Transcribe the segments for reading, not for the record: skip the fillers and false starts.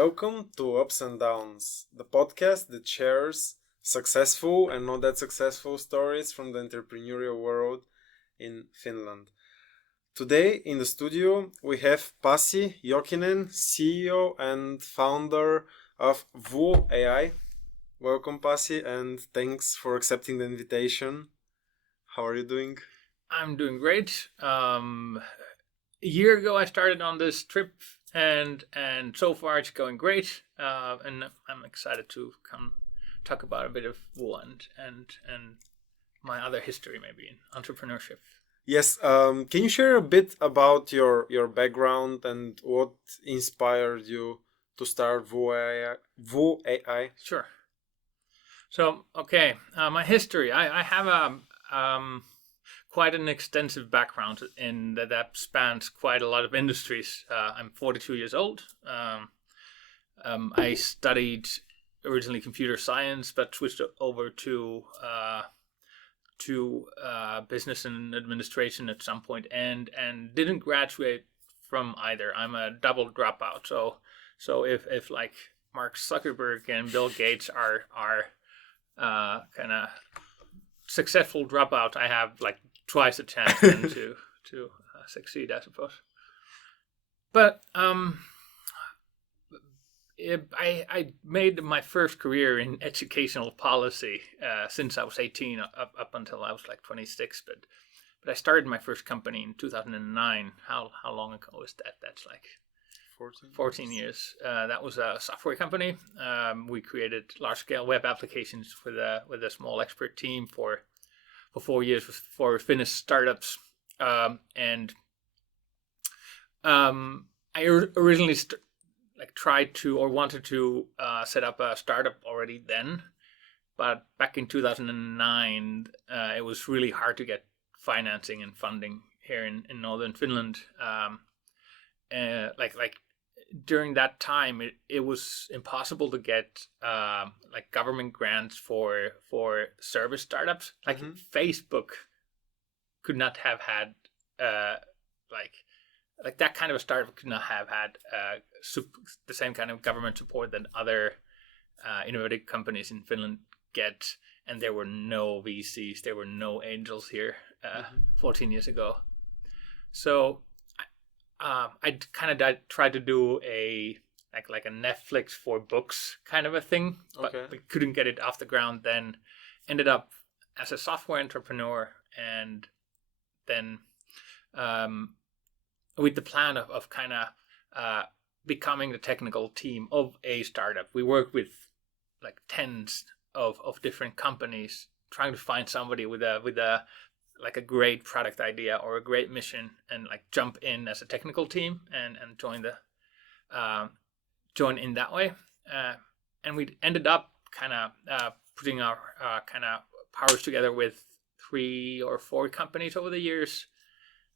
welcome to Ups and Downs, the podcast that shares successful and not that successful stories from the entrepreneurial world in Finland. Today in the studio we have Pasi Jokinen, CEO and founder of VUO AI. Welcome, Pasi, and thanks for accepting the invitation. How are you doing? I'm doing great. A year ago I started on this trip, and so far it's going great. And I'm excited to come talk about a bit of VUO and my other history, maybe in entrepreneurship. Yes, can you share a bit about your background and what inspired you to start VUO AI? Sure. So, okay, my history. I have quite an extensive background in that spans quite a lot of industries. I'm 42 years old. I studied originally computer science, but switched over to business and administration at some point, and didn't graduate from either. I'm a double dropout. So if like Mark Zuckerberg and Bill Gates are kind of successful dropout, I have like twice the chance then to succeed, I suppose. But I made my first career in educational policy since I was 18 up until I was like 26. But I started my first company in 2009. How long ago is that? That's like 14 years. That was a software company. We created large-scale web applications with a small expert team for 4 years for Finnish startups. I originally tried to or wanted to set up a startup already then, but back in 2009, it was really hard to get financing and funding here in northern Finland. During that time, it was impossible to get government grants for service startups. Facebook could not have had that kind of a startup could not have had the same kind of government support that other innovative companies in Finland get. And there were no VCs, there were no angels here 14 years ago. So I kind of tried to do a like a Netflix for books kind of a thing, but we couldn't get it off the ground. Then ended up as a software entrepreneur, and then with the plan of kind of becoming the technical team of a startup. We worked with like tens of different companies, trying to find somebody with a great product idea or a great mission, and like jump in as a technical team and join in that way. And we ended up kind of putting our kind of powers together with 3 or 4 companies over the years.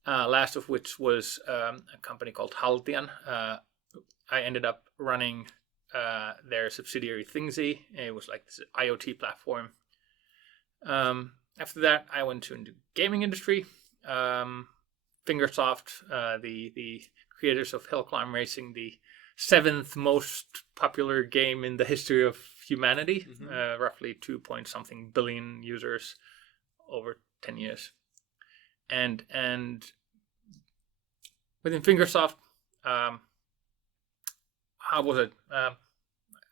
Last of which was a company called Haltian. I ended up running their subsidiary Thingsy. It was like this IoT platform. After that, I went into the gaming industry. Fingersoft, the creators of Hill Climb Racing, the 7th most popular game in the history of humanity. Roughly 2-point-something billion users over 10 years. And within Fingersoft, how was it?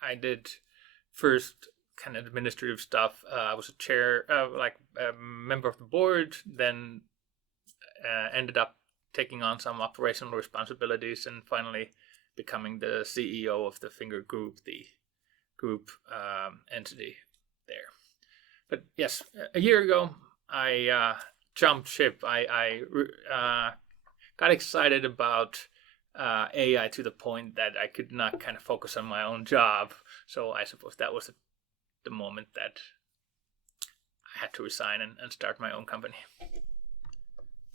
I did first kind of administrative stuff. I was a chair, a member of the board, then ended up taking on some operational responsibilities, and finally becoming the CEO of the Finger Group, the group entity there. But yes, a year ago, I jumped ship. I got excited about AI to the point that I could not kind of focus on my own job. So I suppose that was the moment that I had to resign and start my own company.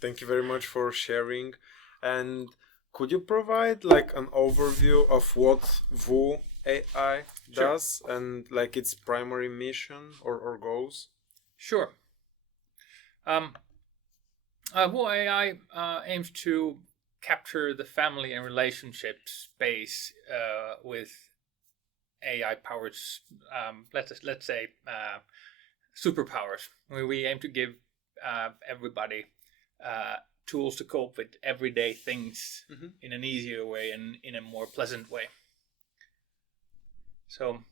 Thank you very much for sharing. And could you provide like an overview of what VUO AI does and like its primary mission or goals? Sure. VUO AI aims to capture the family and relationship space with AI powered, let's say, superpowers. We aim to give everybody tools to cope with everyday things in an easier way and in a more pleasant way. So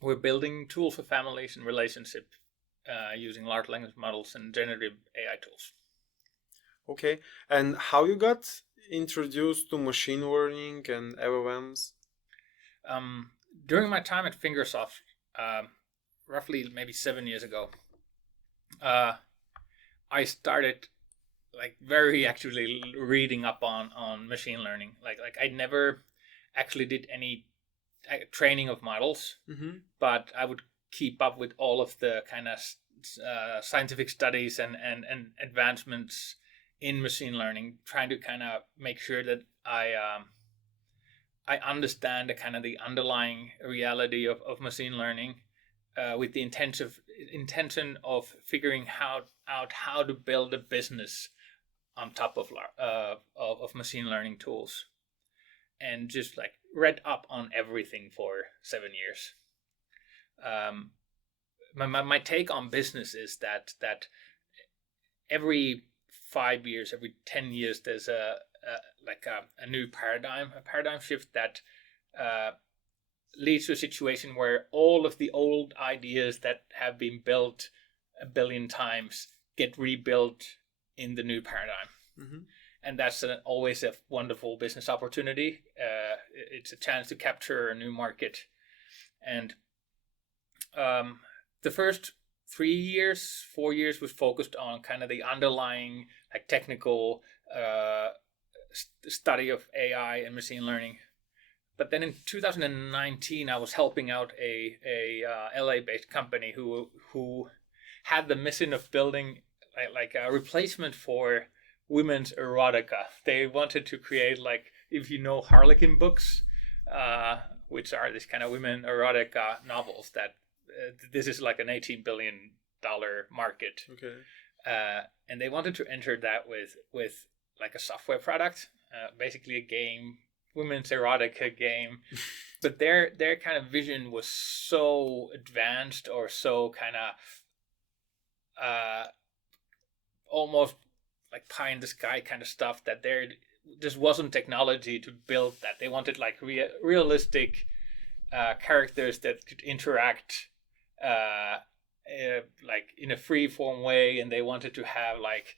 we're building tools for families and relationships using large language models and generative AI tools. Okay, and how you got introduced to machine learning and LLMs? During my time at Fingersoft, roughly maybe 7 years ago, I started like very actively reading up on machine learning. Like I never actually did any training of models, but I would keep up with all of the kind of scientific studies and advancements in machine learning, trying to kind of make sure that I understand the kind of the underlying reality of machine learning, with the intention of figuring out how to build a business on top of machine learning tools, and just like read up on everything for 7 years. My take on business is that every 5 years, every 10 years, there's a new paradigm shift that leads to a situation where all of the old ideas that have been built a billion times get rebuilt in the new paradigm. And that's always a wonderful business opportunity. It's a chance to capture a new market. And the first 3 years, 4 years was focused on kind of the underlying like technical study of AI and machine learning. But then in 2019, I was helping out a LA-based company who had the mission of building like a replacement for women's erotica. They wanted to create, like, if you know Harlequin books, which are this kind of women erotica novels, that this is like an $18 billion market. Okay. And they wanted to enter that with like a software product, basically a game, women's erotica game. But their kind of vision was so advanced, or so kind of almost like pie in the sky kind of stuff, that there just wasn't technology to build that. They wanted like realistic characters that could interact like in a free form way, and they wanted to have like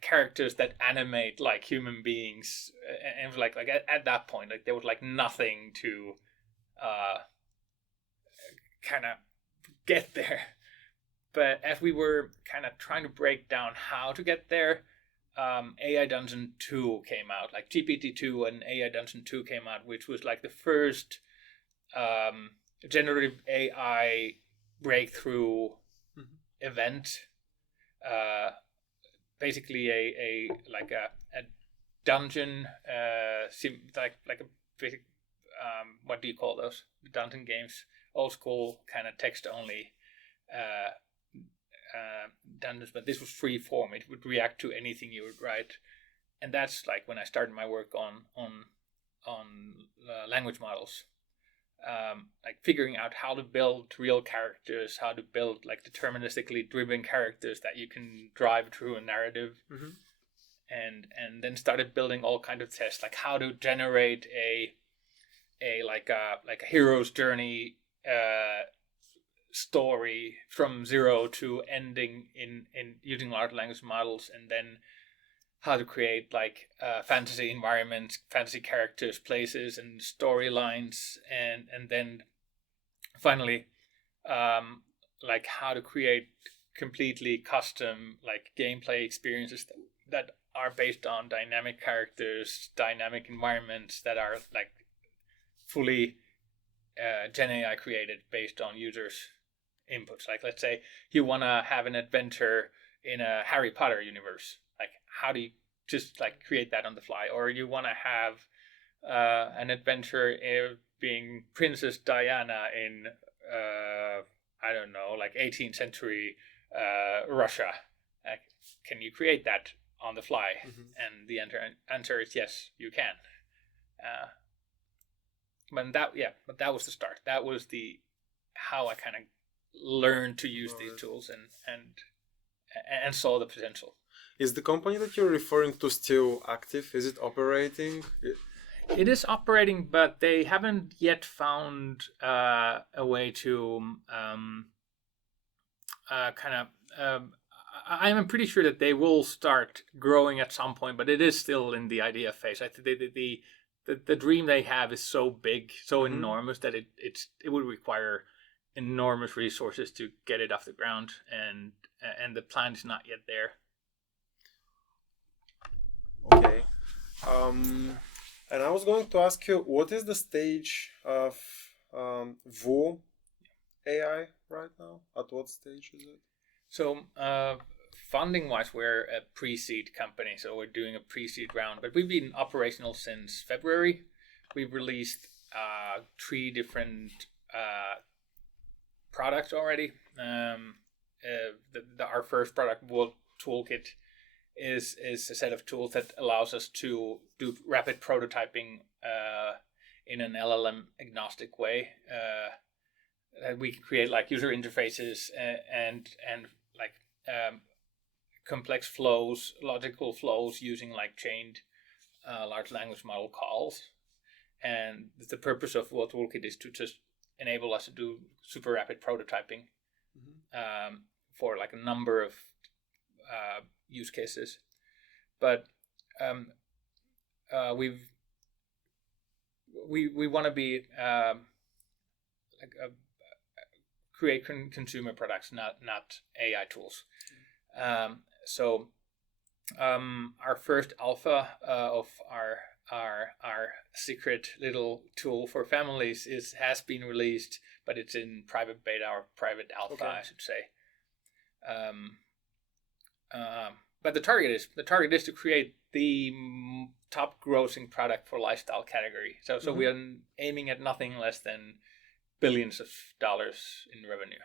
characters that animate like human beings, and like at that point, like there was like nothing to kind of get there. But as we were kind of trying to break down how to get there, AI Dungeon 2 came out, like GPT-2 and AI Dungeon 2 came out, which was like the first generative AI breakthrough event. Basically a dungeon, like a basic, what do you call those? Dungeon games, old school kind of text only dungeons, but this was free form. It would react to anything you would write, and that's like when I started my work on language models, like figuring out how to build real characters, how to build like deterministically driven characters that you can drive through a narrative, and then started building all kinds of tests, like how to generate a hero's journey story from zero to ending in using large language models, and then how to create like fantasy environments, fantasy characters, places, and storylines, and then finally like how to create completely custom like gameplay experiences that are based on dynamic characters, dynamic environments that are like fully Gen AI created based on users' inputs. Like, let's say you want to have an adventure in a Harry Potter universe. Like, how do you just like create that on the fly? Or you want to have an adventure being Princess Diana in I don't know, like 18th century Russia. Like, can you create that on the fly? Mm-hmm. And the answer is yes, you can. But that was the start. That was the how I kind of learned to use these tools and saw the potential. Is the company that you're referring to still active? Is it operating? It is operating, but they haven't yet found a way to I'm pretty sure that they will start growing at some point, but it is still in the idea phase. I think the dream they have is so big, so Mm-hmm. enormous that it would require enormous resources to get it off the ground, and the plan is not yet there. Okay. And I was going to ask you, what is the stage of VUO AI right now? At what stage is it? So, funding-wise, we're a pre-seed company, so we're doing a pre-seed round. But we've been operational since February. We've released 3 different products already. Our first product, VUO Toolkit, is a set of tools that allows us to do rapid prototyping in an LLM agnostic way. We can create like user interfaces and like complex flows, logical flows using like chained large language model calls. And the purpose of VUO Toolkit is to just enable us to do super rapid prototyping for like a number of use cases. But we want to be like create consumer products, not AI tools. So our first alpha of our secret little tool for families has been released, but it's in private beta or private alpha, okay. I should say. But the target is to create the top grossing product for lifestyle category. So we are aiming at nothing less than billions of dollars in revenue.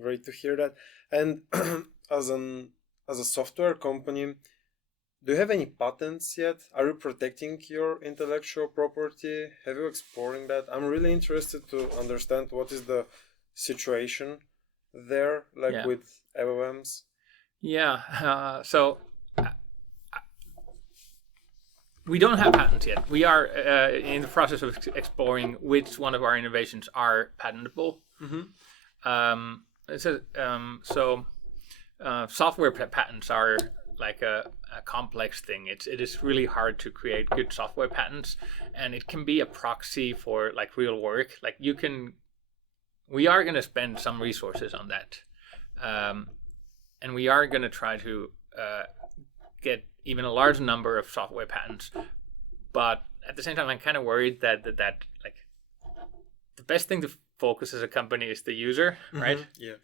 Great to hear that. And as a software company, do you have any patents yet? Are you protecting your intellectual property? Have you exploring that? I'm really interested to understand what is the situation there, like with LLMs. Yeah. So we don't have patents yet. We are in the process of exploring which one of our innovations are patentable. Mm-hmm. Software patents are like a complex thing. It is really hard to create good software patents, and it can be a proxy for like real work. Like we are going to spend some resources on that, and we are going to try to get even a large number of software patents. But at the same time, I'm kind of worried that like the best thing to focus as a company is the user, right? Mm-hmm. Yeah.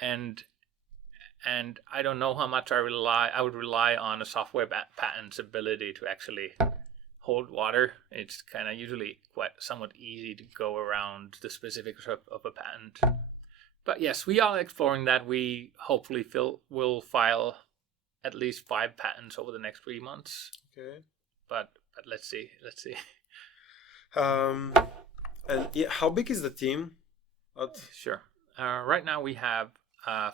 And I don't know how much I would rely on a software patent's ability to actually hold water. It's kind of usually somewhat easy to go around the specifics of a patent. But yes, we are exploring that. We hopefully will file at least 5 patents over the next 3 months. Okay. But let's see. And yeah, how big is the team? Sure. Right now we have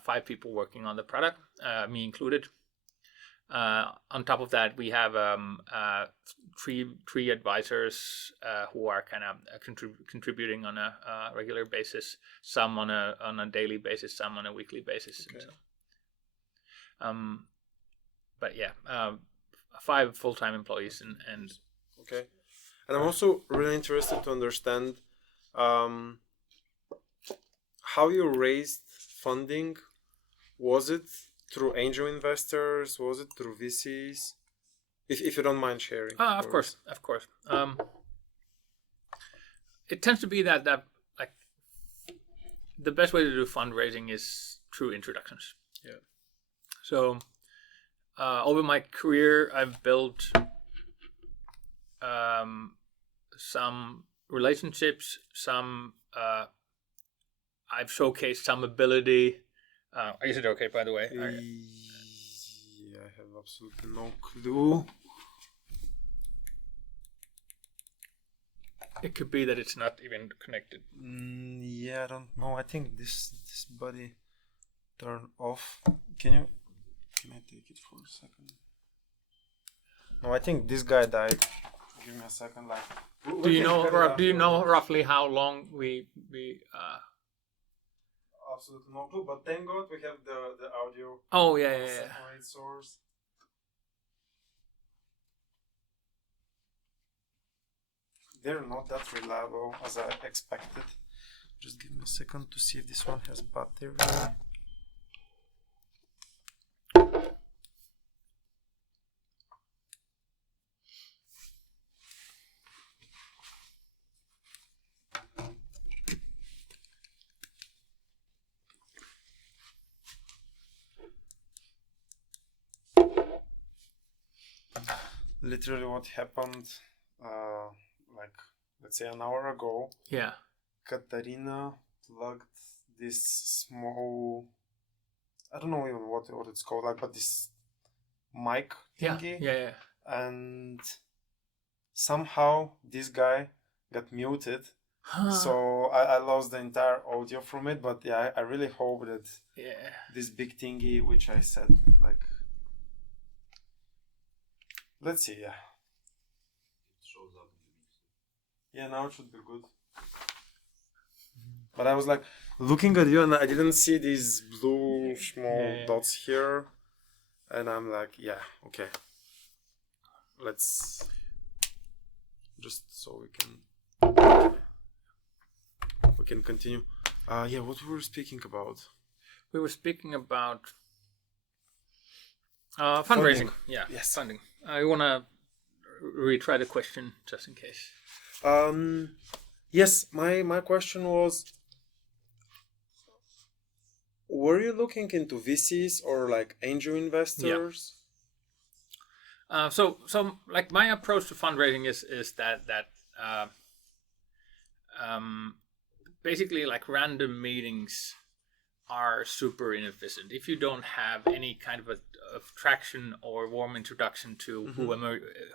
5 people working on the product, me included. On top of that, we have 3 advisors who are kind of contributing on a regular basis. Some on a daily basis, some on a weekly basis. Okay. But yeah, 5 full-time employees and. Okay. And I'm also really interested to understand how you raised funding. Was it through angel investors? Was it through VCs? If you don't mind sharing. Of course. It tends to be that like the best way to do fundraising is through introductions. Yeah. So over my career, I've built some relationships, I've showcased some ability. Is it okay, by the way? have absolutely no clue. It could be that it's not even connected. Yeah, I don't know. I think this body turned off. Can I take it for a second? No, I think this guy died. Give me a second. Like, Do you know roughly how long we Absolutely no clue. But thank God we have the audio. Oh yeah. Separate source. They're not that reliable as I expected. Just give me a second to see if this one has battery. Literally what happened, like, let's say an hour ago. Yeah. Katarina plugged this small, I don't know even what it's called, like, but this mic thingy. Yeah. And somehow this guy got muted. So I lost the entire audio from it, but yeah, I really hope that this big thingy, which I said, like, let's see, yeah. It shows up. Yeah, now it should be good. But I was like looking at you and I didn't see these blue small dots here. And I'm like, yeah, okay. Let's just so we can continue. Yeah, what we were speaking about? We were speaking about fundraising. Yeah, yes, funding. I want to retry the question just in case. Yes, my question was, were you looking into VCs or like angel investors? Yeah. So like my approach to fundraising is that basically like random meetings are super inefficient. If you don't have any kind of traction or warm introduction to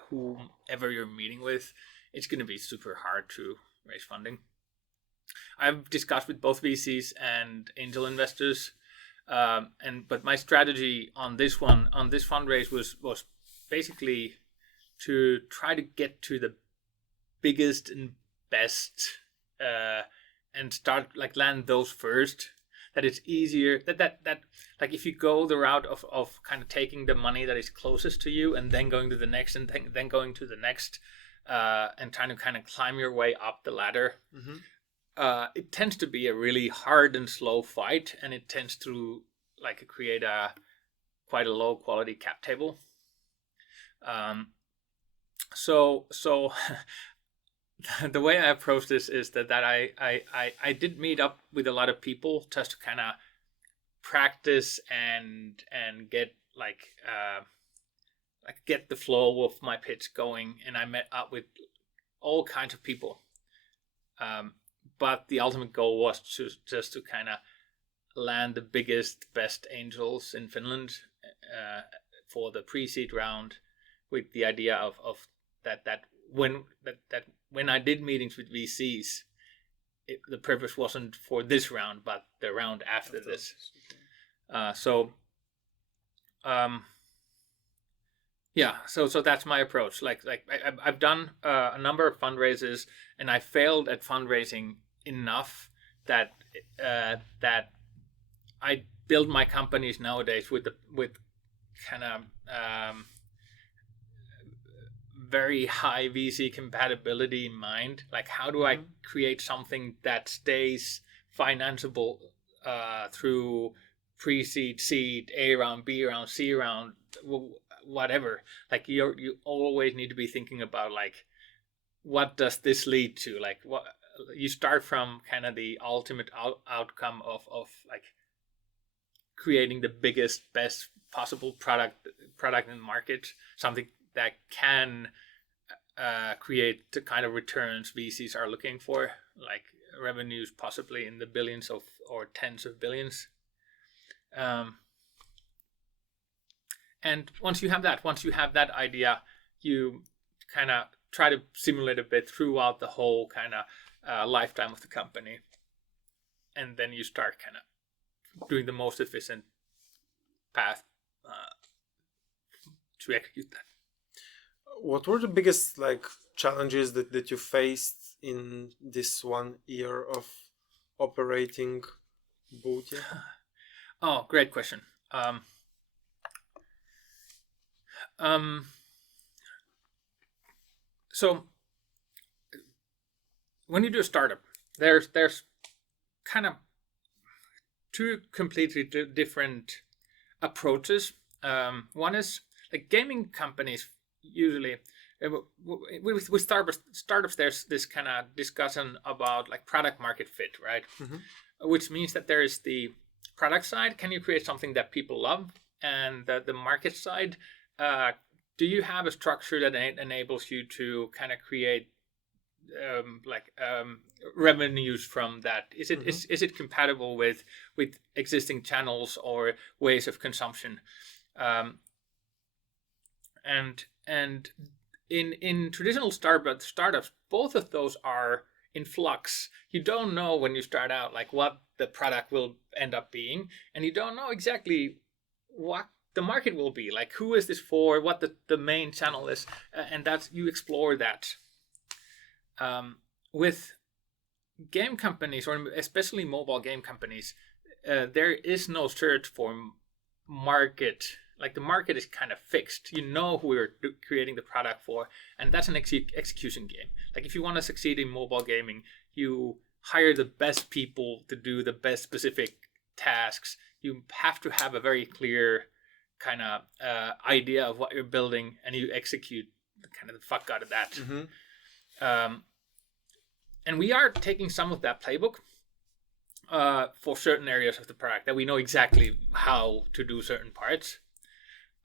whomever you're meeting with, it's going to be super hard to raise funding. I've discussed with both VCs and angel investors, but my strategy on this fundraise was basically to try to get to the biggest and best and start like land those first. That it's easier that like if you go the route of kind of taking the money that is closest to you and then going to the next and then going to the next and trying to kind of climb your way up the ladder, it tends to be a really hard and slow fight, and it tends to like create quite a low quality cap table. So the way I approach this is that I did meet up with a lot of people just to kind of practice and get get the flow of my pitch going, and I met up with all kinds of people. But the ultimate goal was just to kind of land the biggest, best angels in Finland for the pre-seed round, with the idea of that when I did meetings with VCs, the purpose wasn't for this round, but the round after this. So that's my approach. Like I've done a number of fundraisers, and I failed at fundraising enough that I build my companies nowadays with kind of very high VC compatibility in mind. Like, how do I create something that stays financeable through pre-seed, seed, A round, B round, C round, whatever. Like, you always need to be thinking about, like, what does this lead to? Like, what you start from kind of the ultimate outcome of like creating the biggest, best possible product in the market, something that can create the kind of returns VCs are looking for, like revenues possibly in the billions or tens of billions. And once you have that idea, you kind of try to simulate a bit throughout the whole kind of lifetime of the company, and then you start kind of doing the most efficient path to execute that. What were the biggest like challenges that you faced in this 1 year of operating Boot? Oh, great question. So when you do a startup, there's kind of two completely different approaches. One is like gaming companies usually. With startups, there's this kind of discussion about like product market fit, right? Which means that there is the product side. Can you create something that people love? And the market side, do you have a structure that enables you to kind of create revenues from that? Is it compatible with existing channels or ways of consumption? And in traditional startups, both of those are in flux. You don't know when you start out like what the product will end up being, and you don't know exactly what the market will be, like who is this for, what the main channel is, and that's you explore that. With game companies, or especially mobile game companies, there is no search for market. Like the market is kind of fixed. You know who you're creating the product for, and that's an execution game. Like if you want to succeed in mobile gaming, you hire the best people to do the best specific tasks. You have to have a very clear kind of idea of what you're building, and you execute kind of the fuck out of that. And we are taking some of that playbook for certain areas of the product that we know exactly how to do certain parts.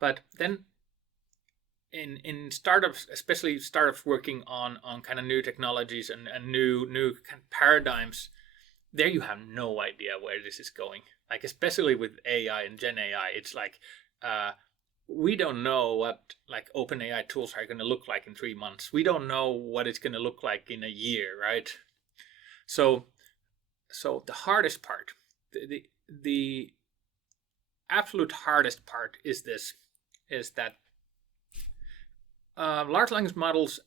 But then in startups, especially startups working on kind of new technologies and new kind of paradigms, there you have no idea where this is going. Like especially with AI and Gen AI, it's like we don't know what like open AI tools are going to look like in 3 months. We don't know what it's going to look like in a year, right? So the hardest part, the absolute hardest part is that large language models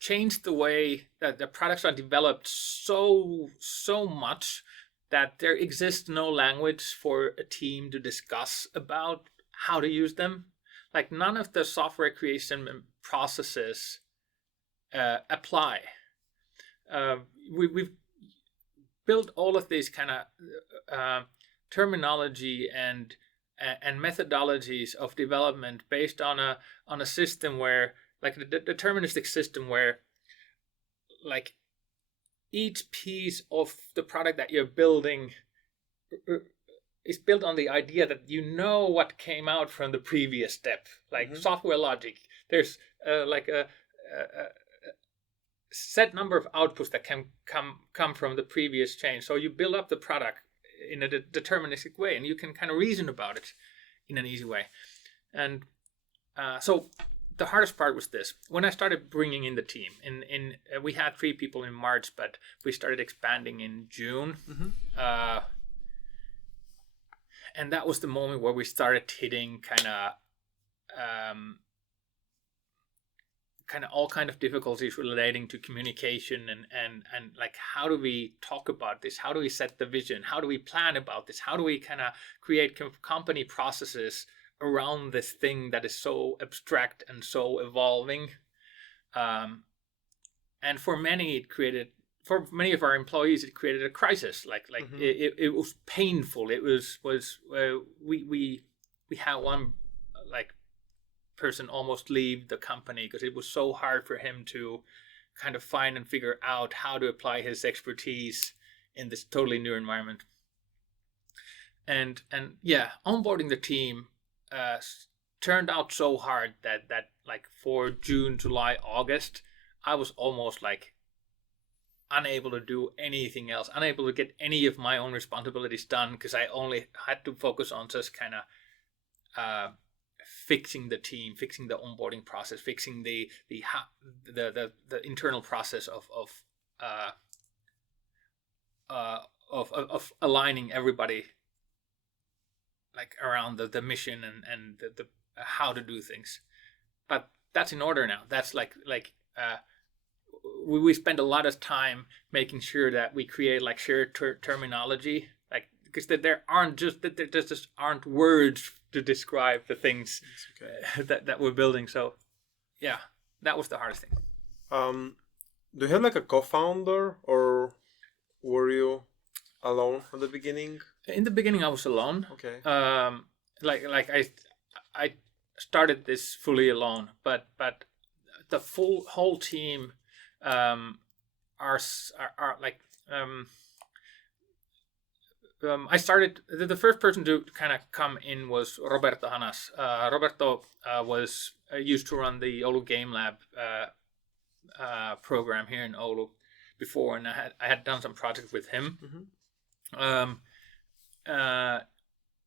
change the way that the products are developed so much that there exists no language for a team to discuss about how to use them. Like none of the software creation processes apply. We've built all of these kind of terminology and methodologies of development based on a system where, like, the deterministic system where, like, each piece of the product that you're building is built on the idea that you know what came out from the previous step, like software logic. There's like a set number of outputs that can come from the previous change. So you build up the product in a deterministic way, and you can kind of reason about it in an easy way. And so the hardest part was this. When I started bringing in the team, we had 3 people in March, but we started expanding in June. And that was the moment where we started hitting kind of all kind of difficulties relating to communication and like, how do we talk about this? How do we set the vision? How do we plan about this? How do we kind of create company processes around this thing that is so abstract and so evolving? And for many of our employees, it created a crisis. It was painful. It was we had one like person almost leave the company because it was so hard for him to kind of find and figure out how to apply his expertise in this totally new environment. And yeah, onboarding the team turned out so hard that like for June, July, August, I was almost like unable to do anything else, unable to get any of my own responsibilities done, because I only had to focus on just kind of fixing the team, fixing the onboarding process, fixing the internal process of aligning everybody like around the mission and the how to do things. But that's in order now. That's we spend a lot of time making sure that we create like shared terminology, like because there just aren't words to describe the things that we're building. So yeah, that was the hardest thing. Do you have like a co-founder, or were you alone at the beginning? In the beginning, I was alone. Okay. Like I started this fully alone, but the whole team are like I started the first person to kind of come in was Roberto Hanas. Roberto was used to run the Oulu Game Lab program here in Oulu before, and I had done some projects with him.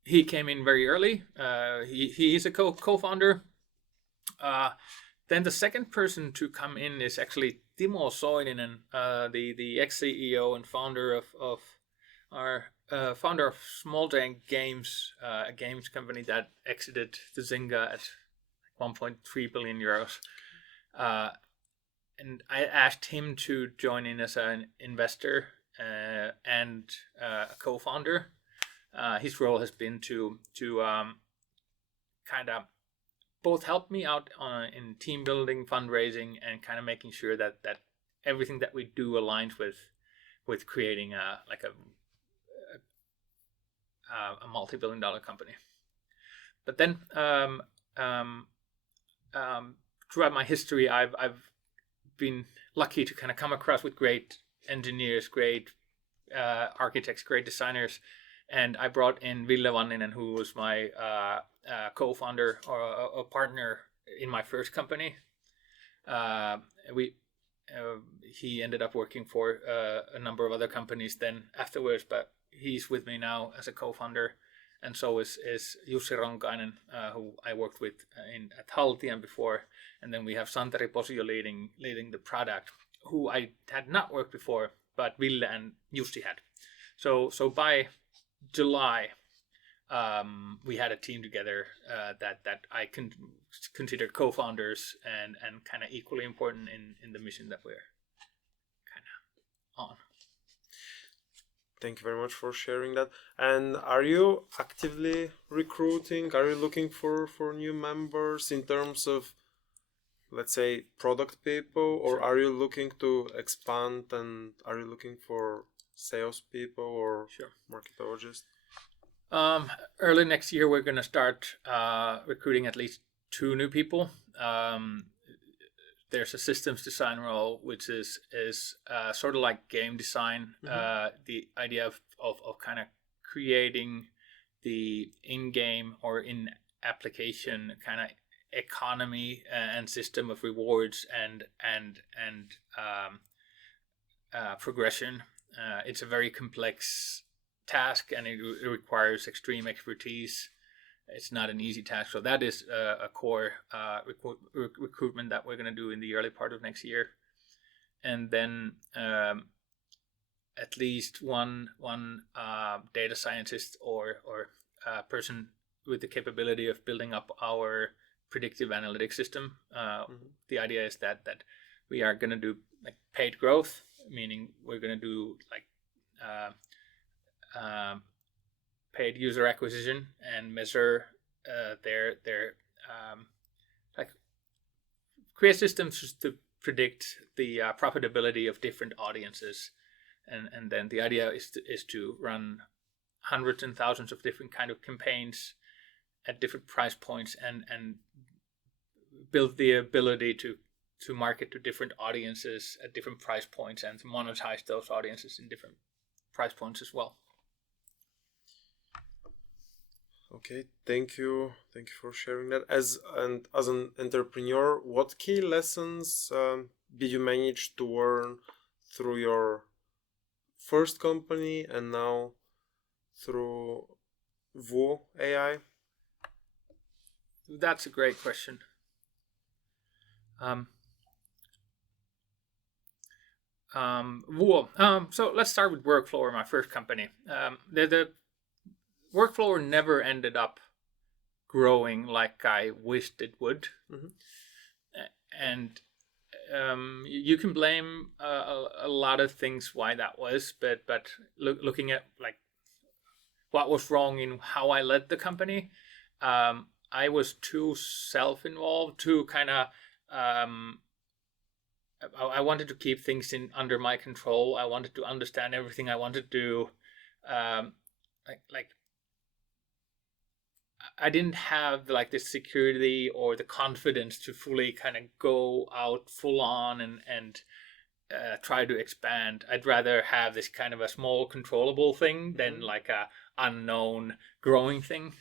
He came in very early. He is a co-founder. Then the second person to come in is actually Timo Soininen, the ex-CEO and founder of our founder of Small Giant Games, a games company that exited to Zynga at 1.3 billion euros. And I asked him to join in as an investor and a co-founder. His role has been to kind of both help me out in team building, fundraising, and kind of making sure that everything that we do aligns with creating a multi-billion-dollar company. But then throughout my history, I've been lucky to kind of come across with great engineers, great architects, great designers, and I brought in Ville Vanninen, who was my co-founder or a partner in my first company. He ended up working for a number of other companies then afterwards, but he's with me now as a co-founder, and so is Jussi Ronkainen, who I worked with at Haltian before, and then we have Santeri Posio leading the product, who I had not worked before, but Ville and Jussi had. So by July, we had a team together that I consider co-founders and kind of equally important in the mission that we're kind of on. Thank you very much for sharing that. And are you actively recruiting? Are you looking for new members in terms of, let's say, product people, or are you looking to expand, and are you looking for salespeople or marketologists? Early next year, we're going to start recruiting at least 2 new people. There's a systems design role, which is sort of like game design. The idea of kind of creating the in-game or in-application kind of economy and system of rewards and progression. It's a very complex task, and it requires extreme expertise. It's not an easy task, so that is a core recruitment that we're going to do in the early part of next year, and then at least one data scientist or person with the capability of building up our predictive analytics system. The idea is that we are going to do like paid growth, meaning we're going to do like paid user acquisition and measure their like create systems to predict the profitability of different audiences, and then the idea is to run hundreds and thousands of different kind of campaigns at different price points and build the ability to market to different audiences at different price points and to monetize those audiences in different price points as well. Okay, thank you for sharing that. As an entrepreneur, what key lessons did you manage to learn through your first company and now through VUO AI? That's a great question. VUO. So let's start with Workflow, my first company. The Workflow never ended up growing like I wished it would, and you can blame a lot of things why that was, but looking at like what was wrong in how I led the company, I was too self-involved, too kind of. I wanted to keep things under my control. I wanted to understand everything. I wanted to, like I didn't have like the security or the confidence to fully kind of go out full on and try to expand. I'd rather have this kind of a small controllable thing than like a unknown growing thing.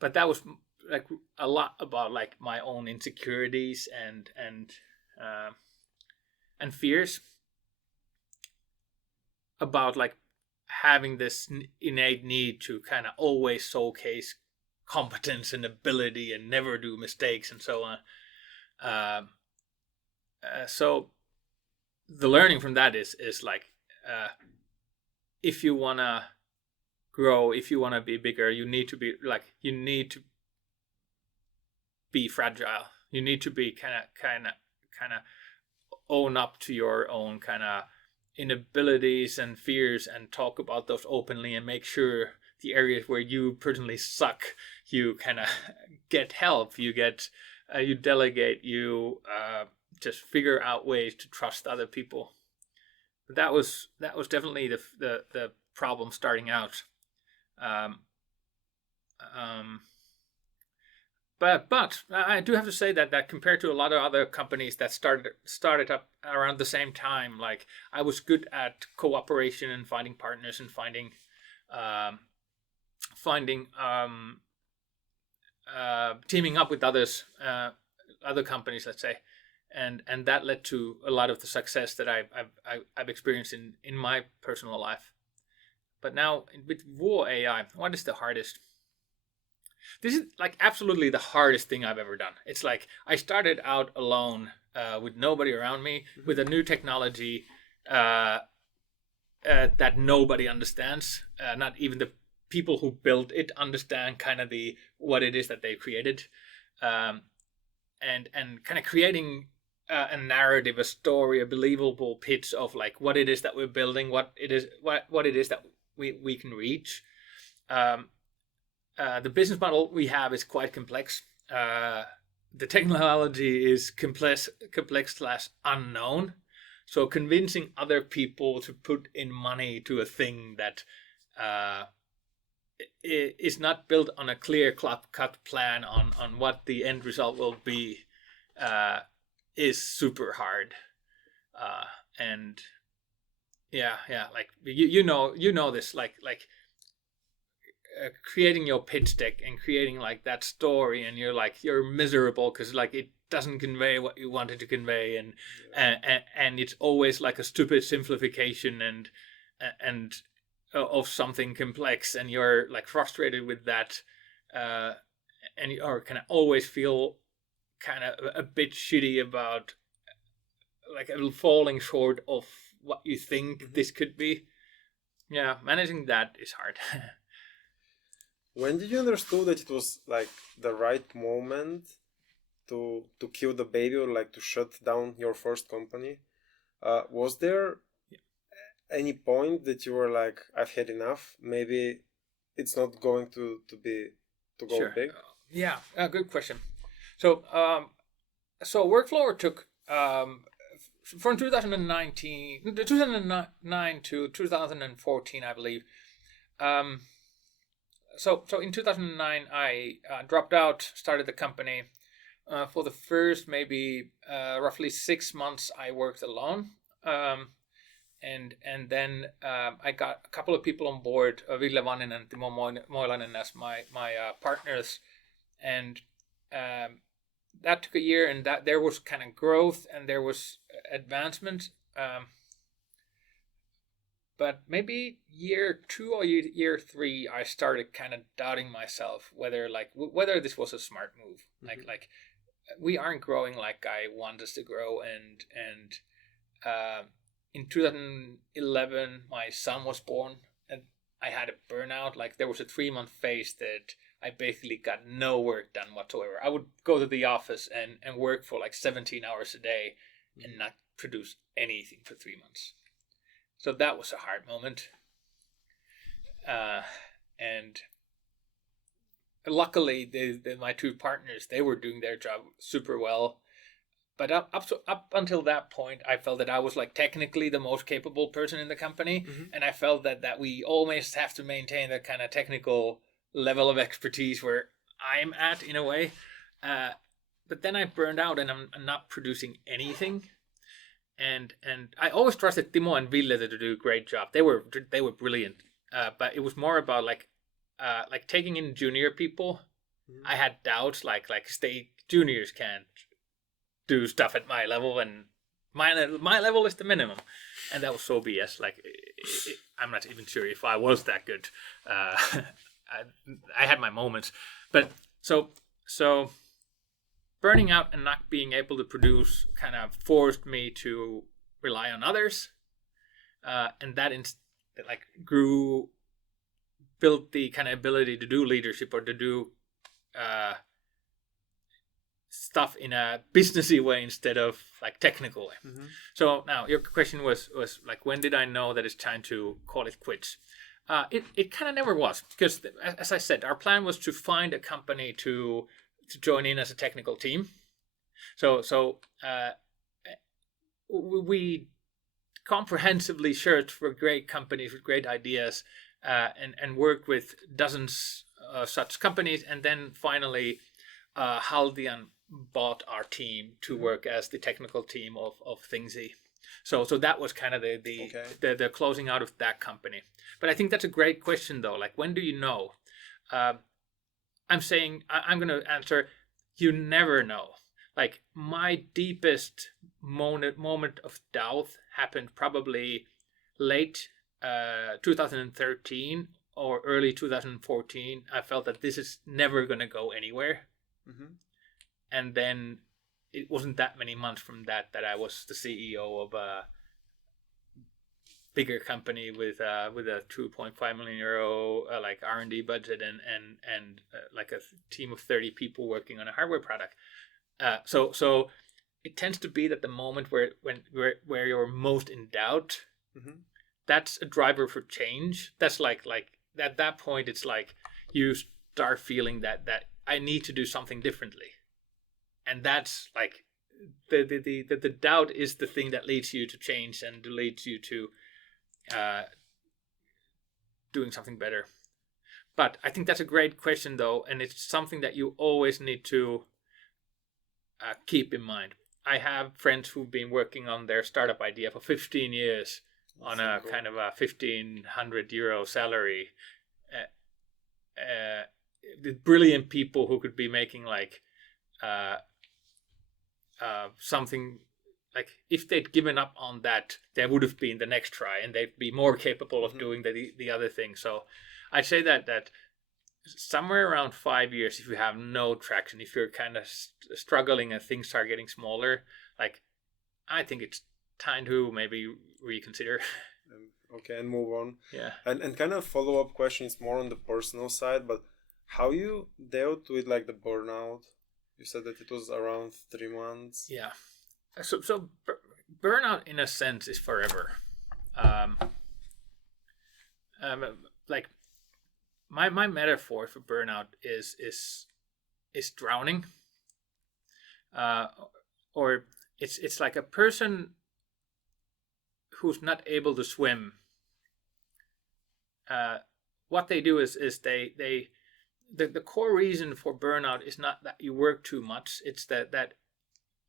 But that was like a lot about like my own insecurities and fears about like having this innate need to kind of always showcase competence and ability and never do mistakes and so on. So the learning from that is like if you want to grow, if you want to be bigger, you need to be fragile. You need to be kind of own up to your own kind of inabilities and fears and talk about those openly and make sure the areas where you personally suck, you kind of get help, you delegate, you just figure out ways to trust other people. But that was definitely the problem starting out. But I do have to say that compared to a lot of other companies that started up around the same time, like I was good at cooperation and finding partners and finding teaming up with others, other companies, let's say, and that led to a lot of the success that I've experienced in my personal life. But now with VUO AI, what is the hardest? This is like absolutely the hardest thing I've ever done. It's like I started out alone with nobody around me, with a new technology that nobody understands. Not even the people who built it understand kind of what it is that they created, and kind of creating a narrative, a story, a believable pitch of like what it is that we're building, what it is that we can reach. The business model we have is quite complex. The technology is complex / unknown. So convincing other people to put in money to a thing that is not built on a clear cut plan on what the end result will be is super hard. And yeah, like you know this, like creating your pitch deck and creating like that story, and you're miserable because like it doesn't convey what you wanted to convey, and it's always like a stupid simplification and of something complex, and you're like frustrated with that, and you are kind of always feel kind of a bit shitty about like falling short of what you think this could be. Yeah, managing that is hard. When did you understand that it was like the right moment to kill the baby, or like to shut down your first company? Was there any point that you were like, I've had enough? Maybe it's not going to go Sure. big. Yeah, good question. So Workflow took from 2009 to 2014, I believe. So in 2009, I dropped out, started the company. For the first maybe roughly 6 months, I worked alone, and then I got a couple of people on board, Ville Vannen and Timo Moilanen as my partners, and that took a year, and that there was kind of growth and there was advancement. but maybe year 2 or year 3, I started kind of doubting myself whether whether this was a smart move. Like we aren't growing like I want us to grow, and in 2011 my son was born, and I had a burnout. Like there was a 3-month phase that I basically got no work done whatsoever. I would go to the office and work for like 17 hours a day and not produce anything for 3 months. So that was a hard moment. And luckily, my 2 partners, they were doing their job super well. But up until that point, I felt that I was like technically the most capable person in the company, and I felt that we always have to maintain that kind of technical level of expertise where I'm at in a way. But then I burned out, and I'm not producing anything. And I always trusted Timo and Ville to do a great job. They were brilliant. But it was more about like taking in junior people. I had doubts like juniors can't do stuff at my level, and my level is the minimum, and that was so BS. Like I'm not even sure if I was that good. I had my moments, but so burning out and not being able to produce kind of forced me to rely on others, and that built the kind of ability to do leadership or to do stuff in a businessy way instead of like technical way. So now your question was like, when did I know that it's time to call it quits? It kind of never was, because as I said, our plan was to find a company to join in as a technical team. So we comprehensively searched for great companies with great ideas, and worked with dozens of such companies, and then finally Haldian bought our team to work as the technical team of Thingsy. So that was kind of the closing out of that company. But I think that's a great question though. Like, when do you know? I'm going to answer, you never know. Like, my deepest moment of doubt happened probably late 2013 or early 2014. I felt that this is never going to go anywhere. And then it wasn't that many months from that I was the CEO of a bigger company with a 2.5 million euro like R&D budget and like a team of 30 people working on a hardware product. So it tends to be that the moment where you're most in doubt, that's a driver for change. That's like at that point, it's like you start feeling that I need to do something differently. And that's like the doubt is the thing that leads you to change and leads you to doing something better. But I think that's a great question though, and it's something that you always need to keep in mind. I have friends who've been working on their startup idea for 15 years on a kind of a 1,500 euro salary. The brilliant people who could be making like something, like if they'd given up on that, there would have been the next try, and they'd be more capable of doing the other thing. So I'd say that somewhere around 5 years, if you have no traction, if you're kind of struggling and things start getting smaller, like I think it's time to maybe reconsider. Okay, and move on. Yeah. And kind of follow-up question is more on the personal side, but how you dealt with like the burnout? You said that it was around 3 months. Yeah. So burnout in a sense is forever. Like my metaphor for burnout is drowning. Or it's like a person who's not able to swim. What they do is the core reason for burnout is not that you work too much. It's that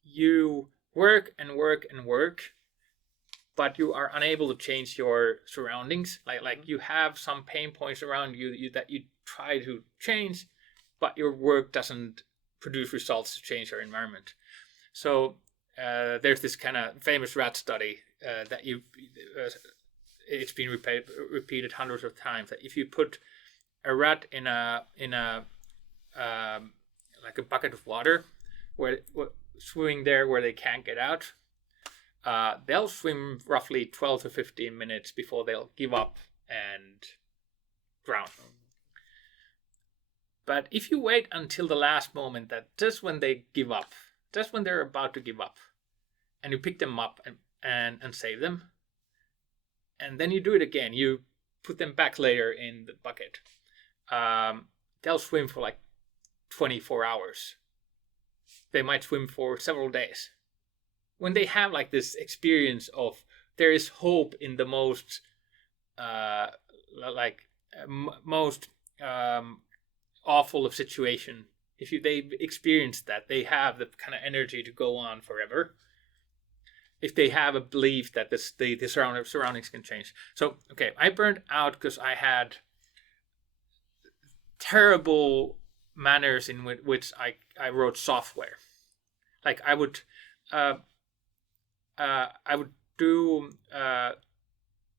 you work and work and work, but you are unable to change your surroundings. Like you have some pain points around you that you try to change, but your work doesn't produce results to change your environment. So there's this kind of famous rat study that it's been repeated hundreds of times, that if you put a rat in a like a bucket of water, where swimming there where they can't get out, they'll swim roughly 12 to 15 minutes before they'll give up and drown. But if you wait until the last moment, that just when they give up, just when they're about to give up, and you pick them up and save them, and then you do it again, you put them back later in the bucket, they'll swim for like 24 hours. They might swim for several days. When they have like this experience of there is hope in the most most awful of situation, if they've experienced that, they have the kind of energy to go on forever. If they have a belief that the surroundings can change. So, okay, I burned out because I had terrible manners in which I wrote software. Like I would do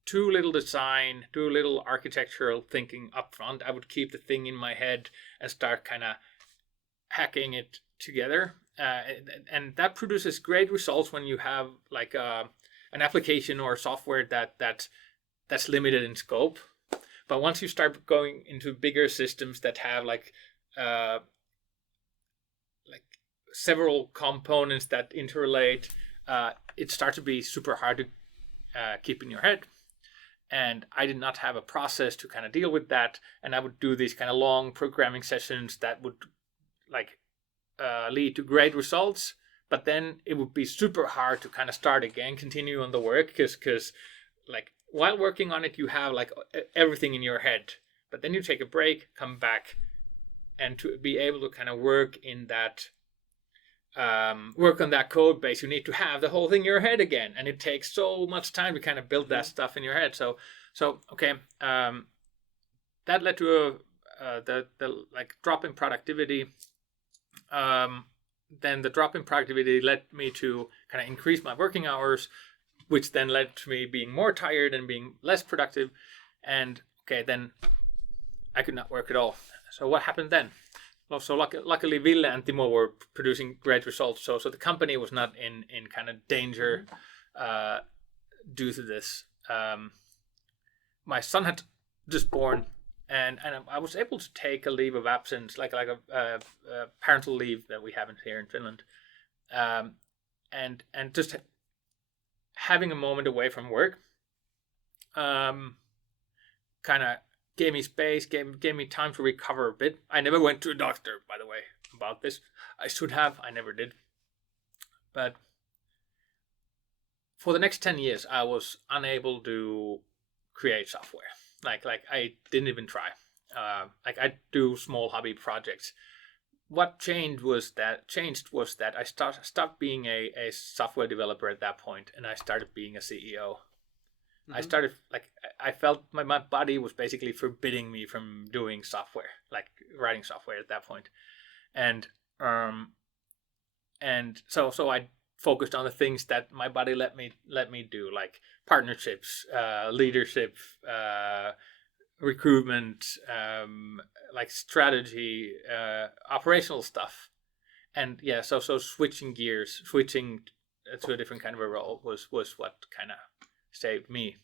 too little design, too little architectural thinking up front. I would keep the thing in my head and start kind of hacking it together. And that produces great results when you have like an application or software that's limited in scope. But once you start going into bigger systems that have like several components that interrelate, it starts to be super hard to keep in your head. And I did not have a process to kind of deal with that. And I would do these kind of long programming sessions that would like lead to great results. But then it would be super hard to kind of start again, continue on the work, because like while working on it, you have like everything in your head. But then you take a break, come back, and to be able to kind of work in that work on that code base, you need to have the whole thing in your head again, and it takes so much time to kind of build that stuff in your head. So okay, that led to the like drop in productivity. Then the drop in productivity led me to kind of increase my working hours, which then led to me being more tired and being less productive. And okay, then I could not work at all. So what happened then? Well, so luckily Ville and Timo were producing great results. So the company was not in kind of danger due to this. My son had just born, and I was able to take a leave of absence, like a parental leave that we haven't here in Finland, and just having a moment away from work, kind of gave me space, gave me time to recover a bit. I never went to a doctor, by the way, about this. I should have. I never did. But for the next 10 years, I was unable to create software. Like I didn't even try. Like I do small hobby projects. What changed was that I stopped being a software developer at that point, and I started being a CEO. I started I felt my body was basically forbidding me from doing software, like writing software at that point, and so I focused on the things that my body let me do, like partnerships, leadership, recruitment, like strategy, operational stuff, and yeah, so switching to a different kind of a role was what kind of saved me.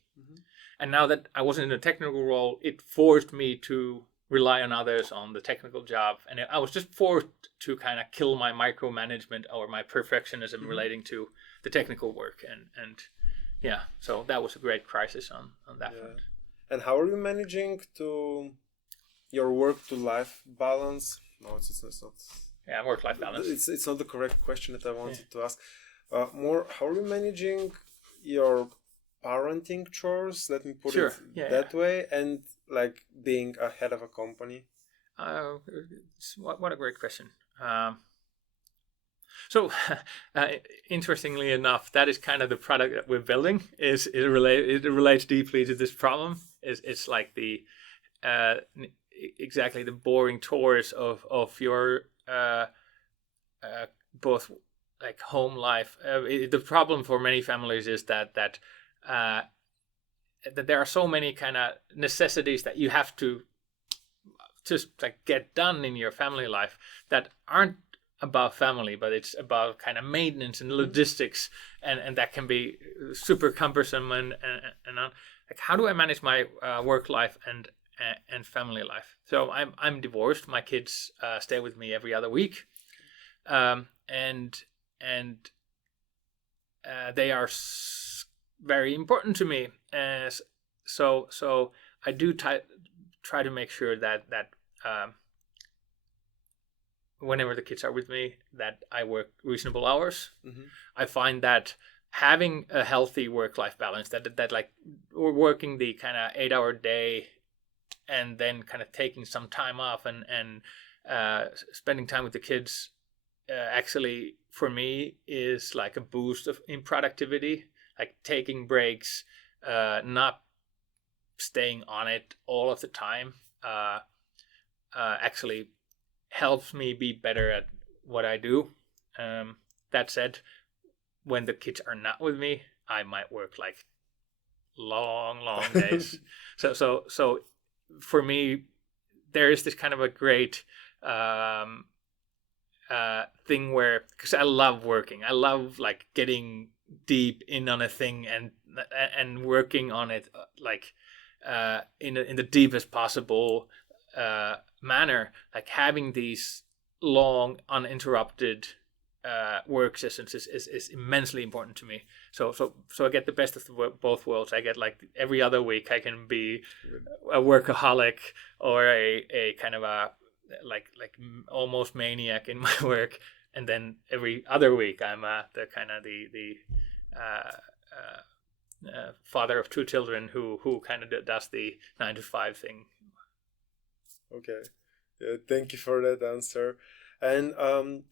And now that I wasn't in a technical role, it forced me to rely on others on the technical job, and I was just forced to kind of kill my micromanagement or my perfectionism relating to the technical work, and yeah, so that was a great crisis on that front. And how are you managing your work to life balance? No, it's not. Yeah, work-life balance. It's not the correct question that I wanted to ask. More, how are you managing your parenting chores? Let me put it that way, and like being a head of a company. What a great question. So, interestingly enough, that is kind of the product that we're building. It relates deeply to this problem. It's like the exactly the boring chores of your both like home life. The problem for many families is that that there are so many kind of necessities that you have to just like get done in your family life that aren't about family, but it's about kind of maintenance and logistics, and that can be super cumbersome and like, how do I manage my work life and family life? So I'm divorced. My kids stay with me every other week, and they are very important to me. So I do try to make sure that whenever the kids are with me, that I work reasonable hours. I find that having a healthy work-life balance, that like we're working the kind of 8-hour day and then kind of taking some time off and spending time with the kids, actually for me is like a boost in productivity. Like taking breaks, not staying on it all of the time, actually helps me be better at what I do. That said, when the kids are not with me, I might work like long days. So for me, there is this kind of a great thing where, because I love working, I love like getting deep in on a thing and working on it like in the deepest possible manner, like having these long uninterrupted work sessions is immensely important to me. So I get the best of both worlds. I get like every other week I can be a workaholic or a kind of a like almost maniac in my work, and then every other week I'm the kind of the father of 2 children who kind of does the 9 to 5 thing. Okay, yeah, thank you for that answer. And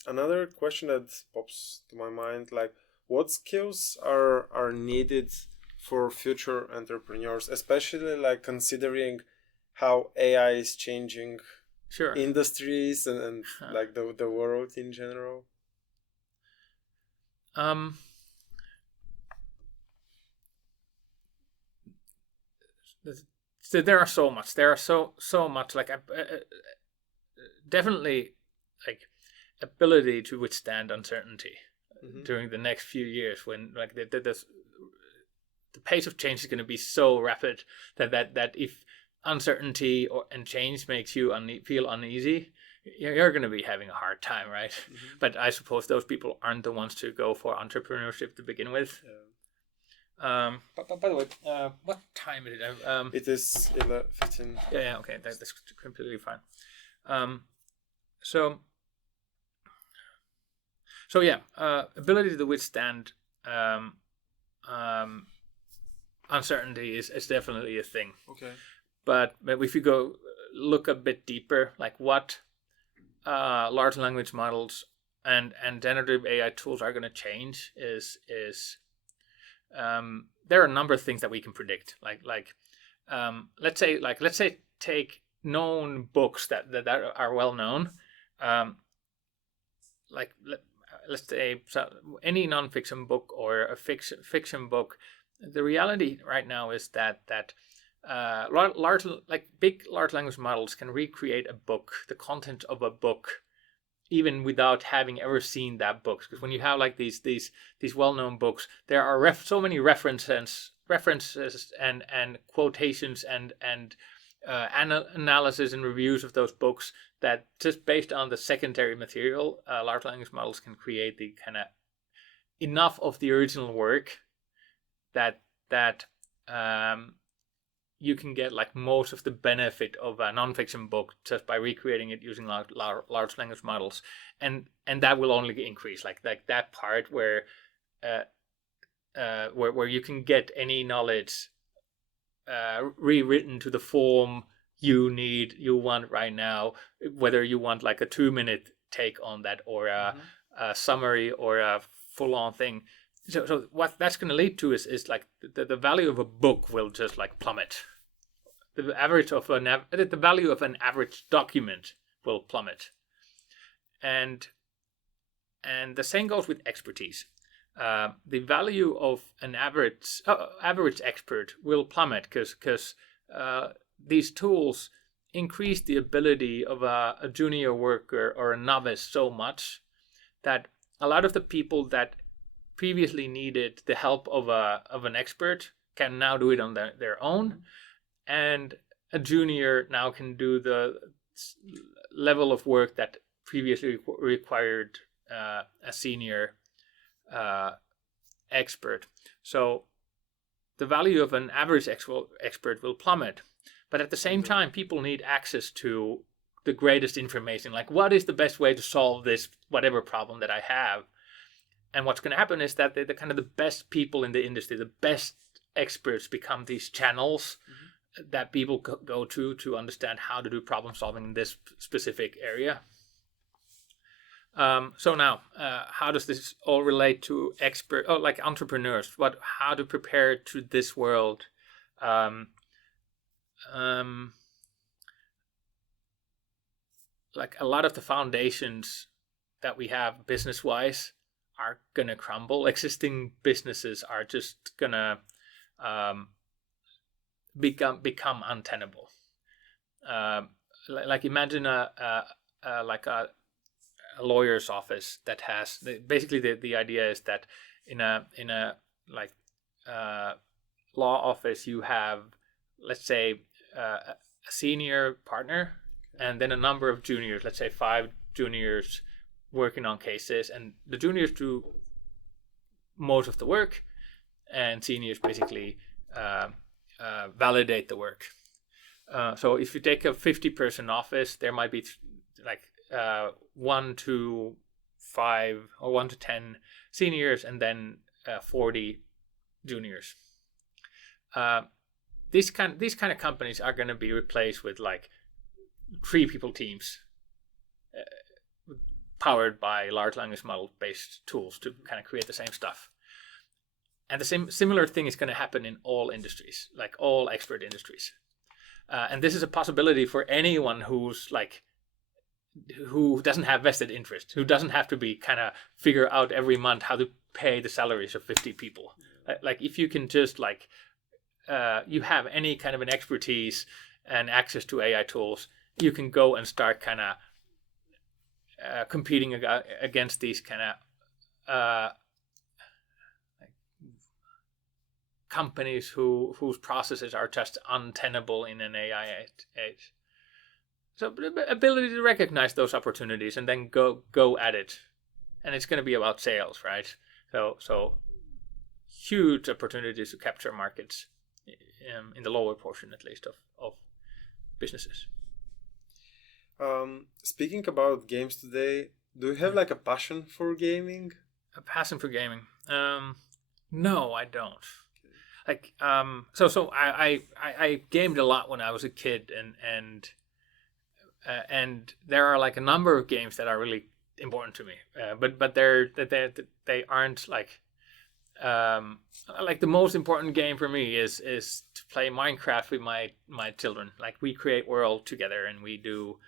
another question that pops to my mind, like, what skills are needed for future entrepreneurs, especially like considering how AI is changing industries and like the world in general? So there are so much like definitely like ability to withstand uncertainty during the next few years, when like the pace of change is going to be so rapid that if uncertainty and change makes you feel uneasy, you're going to be having a hard time, right? But I suppose those people aren't the ones to go for entrepreneurship to begin with. But by the way, what time is it? It is 11:15. Yeah, okay, that's completely fine. So yeah, ability to withstand uncertainty is definitely a thing. Okay. But if you go look a bit deeper, like what large language models and generative AI tools are going to change is there are a number of things that we can predict. Let's say take known books that are well known. Let's say any nonfiction book or a fiction book. The reality right now is that big large language models can recreate a book, the content of a book, even without having ever seen that book. Because when you have like these well-known books, there are so many references and quotations and analysis and reviews of those books that just based on the secondary material, large language models can create the kind of enough of the original work that you can get like most of the benefit of a nonfiction book just by recreating it using large language models, and that will only increase like that part where you can get any knowledge rewritten to the form you want right now, whether you want like a 2-minute take on that or a summary or a full-on thing. So what that's going to lead to is like the value of a book will just like plummet. The value of an average document will plummet. And the same goes with expertise. the value of an average expert will plummet because these tools increase the ability of a junior worker or a novice so much that a lot of the people that previously needed the help of an expert can now do it on their own, and a junior now can do the level of work that previously required a senior expert. So the value of an average expert will plummet, but at the same time, people need access to the greatest information, like what is the best way to solve this whatever problem that I have. And what's going to happen is that the kind of the best people in the industry, the best experts, become these channels that people go to understand how to do problem solving in this specific area. So now, how does this all relate to like entrepreneurs? How to prepare to this world? Like a lot of the foundations that we have business-wise are gonna crumble. Existing businesses are just gonna become untenable. Like imagine a lawyer's office that has basically the idea is that in a like law office you have, let's say, a senior partner and then a number of juniors, let's say 5 juniors working on cases, and the juniors do most of the work and seniors basically validate the work. So if you take a 50-person office, there might be like 1 to 5 or 1 to 10 seniors and then 40 juniors. These kind of companies are going to be replaced with like 3 people teams powered by large language model based tools to kind of create the same stuff. And the similar thing is going to happen in all industries, like all expert industries. And this is a possibility for anyone who doesn't have vested interest, who doesn't have to be kind of figure out every month how to pay the salaries of 50 people. Like if you can just you have any kind of an expertise and access to AI tools, you can go and start kind of competing against these kind of companies whose processes are just untenable in an AI age. So ability to recognize those opportunities and then go at it, and it's going to be about sales, right? So huge opportunities to capture markets in the lower portion, at least, of businesses. Speaking about games today, do you have like a passion for gaming? A passion for gaming? No, I don't. Like so I gamed a lot when I was a kid, and there are like a number of games that are really important to me, but they aren't like the most important game for me is to play Minecraft with my children. Like we create world together, and we do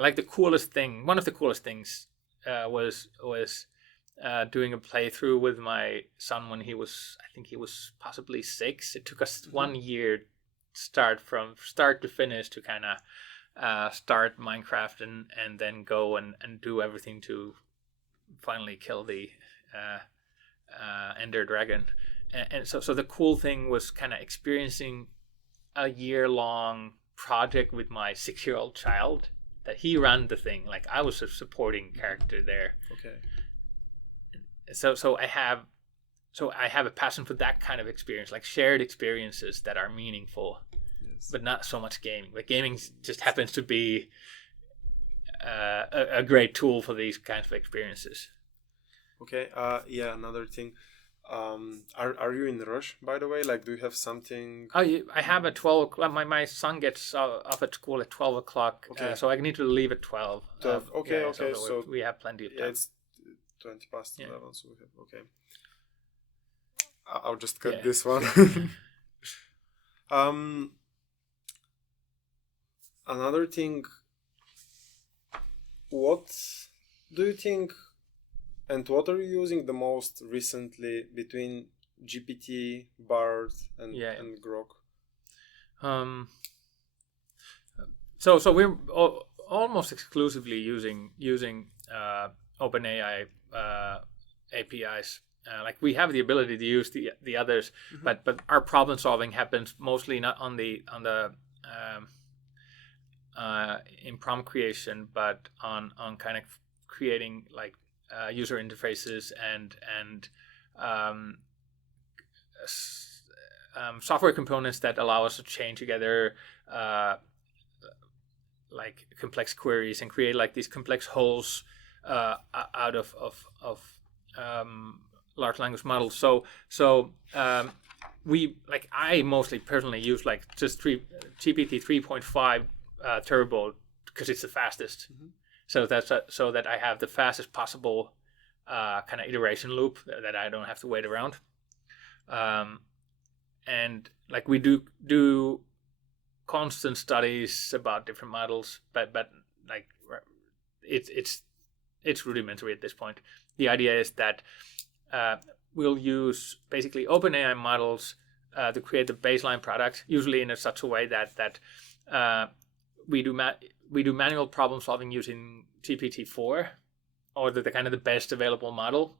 like the coolest thing. One of the coolest things was doing a playthrough with my son when I think he was possibly 6. It took us 1 year from start to finish to kind of start Minecraft and then go and do everything to finally kill the Ender Dragon. And so the cool thing was kind of experiencing a year-long project with my 6-year-old child, that he ran the thing. Like I was a supporting character there. Okay. So I have a passion for that kind of experience, like shared experiences that are meaningful. Yes. But not so much gaming. But gaming just happens to be a great tool for these kinds of experiences. Okay. Yeah. Another thing. Are you in rush, by the way? Like, do you have something? Oh, I have at 12 o'clock. My son gets off at school at 12 o'clock. Okay. So I need to leave at 12. 12. Okay. Yeah, okay. So we have plenty of time. Yeah, it's 20 past 11, so we have. Okay. I'll just cut this one. Another thing. What do you think And what are you using the most recently between GPT, Bard, and Grok? So we're almost exclusively using OpenAI APIs. Like we have the ability to use the others, but our problem solving happens mostly not on the in prompt creation, but on kind of creating like user interfaces and software components that allow us to chain together like complex queries and create like these complex wholes out of large language models. So I mostly personally use like just GPT 3.5 Turbo because it's the fastest. So so that I have the fastest possible kind of iteration loop that I don't have to wait around. And like we do constant studies about different models, but like it's rudimentary at this point. The idea is that we'll use basically OpenAI models to create the baseline product, usually in such a way that we do manual problem solving using GPT-4 or the kind of the best available model,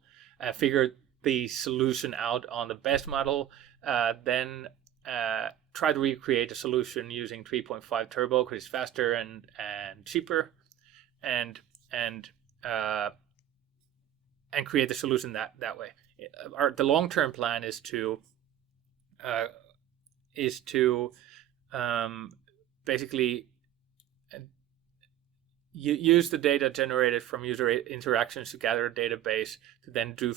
figure the solution out on the best model, then try to recreate a solution using 3.5 Turbo because it's faster and cheaper, and create the solution that way. The long-term plan is to basically use the data generated from user interactions to gather a database to then do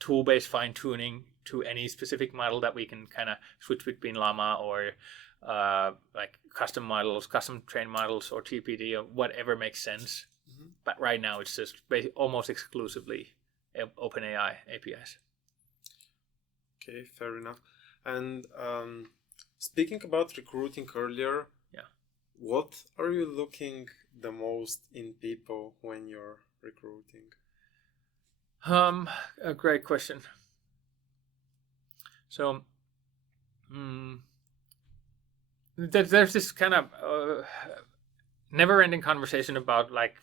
tool-based fine-tuning to any specific model that we can kind of switch between Llama or like custom models, custom trained models, or TPD, or whatever makes sense. But right now it's just almost exclusively OpenAI APIs. Okay, fair enough. And speaking about recruiting earlier, what are you looking the most in people when you're recruiting? A great question. So, there's this kind of never-ending conversation about like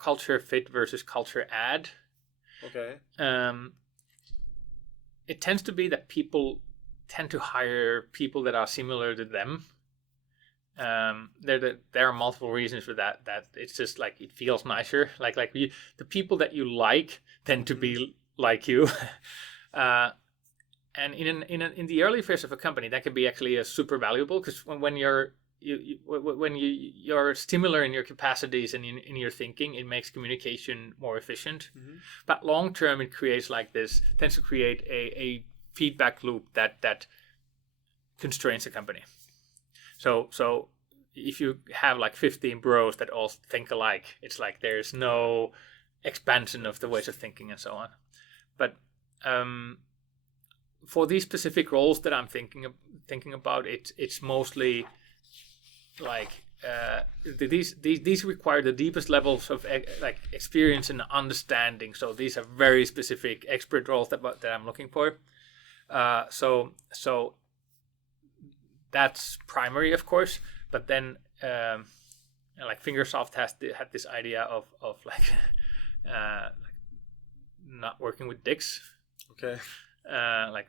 culture fit versus culture add. Okay. It tends to be that people tend to hire people that are similar to them. There are multiple reasons for that. That it's just like it feels nicer. Like the people that you like tend to be like you. And in the early phase of a company, that can be actually a super valuable because when you're similar in your capacities and in your thinking, it makes communication more efficient. But long term, it creates like this, tends to create a feedback loop that constrains the company. So if you have like 15 bros that all think alike, it's like there's no expansion of the ways of thinking and so on. But for these specific roles that I'm thinking about, it's mostly like these require the deepest levels of like experience and understanding. So these are very specific expert roles that I'm looking for. So that's primary, of course. But then like Fingersoft had this idea of like not working with dicks. Okay. Like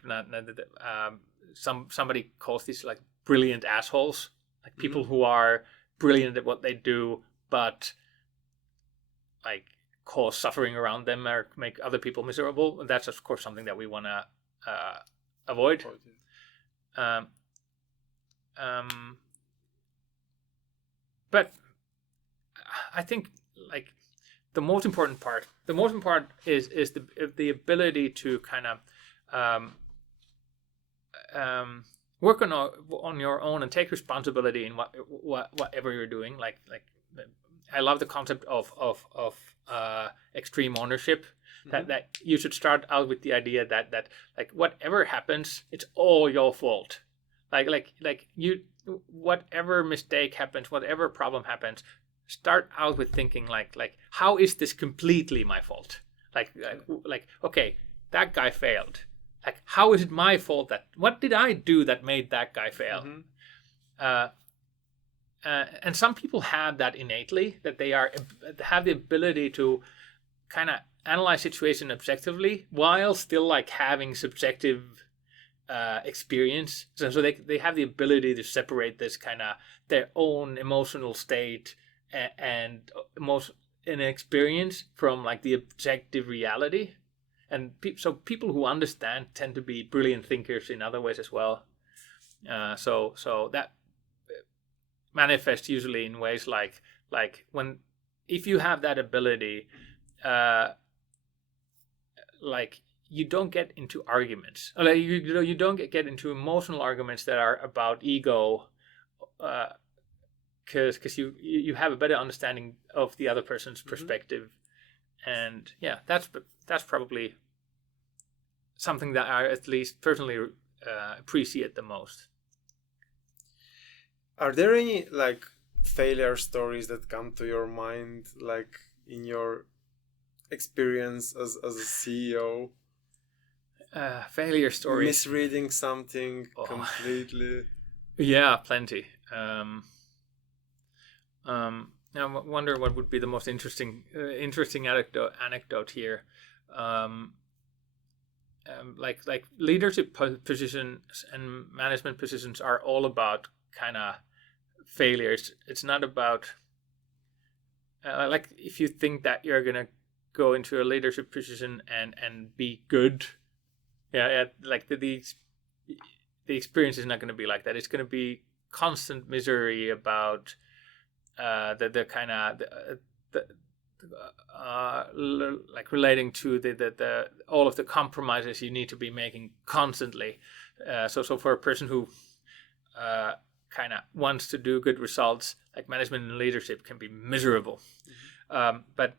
somebody calls these like brilliant assholes, like people who are brilliant at what they do, but like cause suffering around them or make other people miserable. And that's of course something that we want to avoid. But I think like the most important part is the ability to kind of work on your own and take responsibility in whatever you're doing. Like I love the concept of extreme ownership. That you should start out with the idea that like whatever happens, it's all your fault. Like you, whatever mistake happens, whatever problem happens, start out with thinking like how is this completely my fault? Like okay, that guy failed. Like how is it my fault? That what did I do that made that guy fail? Mm-hmm. And some people have that innately, that they have the ability to kind of analyze situation objectively while still like having subjective experience. So they have the ability to separate this kind of their own emotional state and an experience from like the objective reality. And so people who understand tend to be brilliant thinkers in other ways as well. So that manifests usually in ways like when if you have that ability, like you don't get into arguments, like you don't get into emotional arguments that are about ego, because you have a better understanding of the other person's perspective. And yeah, that's probably something that I at least personally appreciate the most. Are there any like failure stories that come to your mind, like in your experience as a CEO? Failure stories. Misreading something completely. Yeah, plenty. I wonder what would be the most interesting anecdote here. Like leadership positions and management positions are all about kind of failures. It's not about like if you think that you're gonna go into a leadership position and be good, like the experience is not going to be like that. It's going to be constant misery about the kind of like relating to the all of the compromises you need to be making constantly. So for a person who kind of wants to do good results, like management and leadership can be miserable. But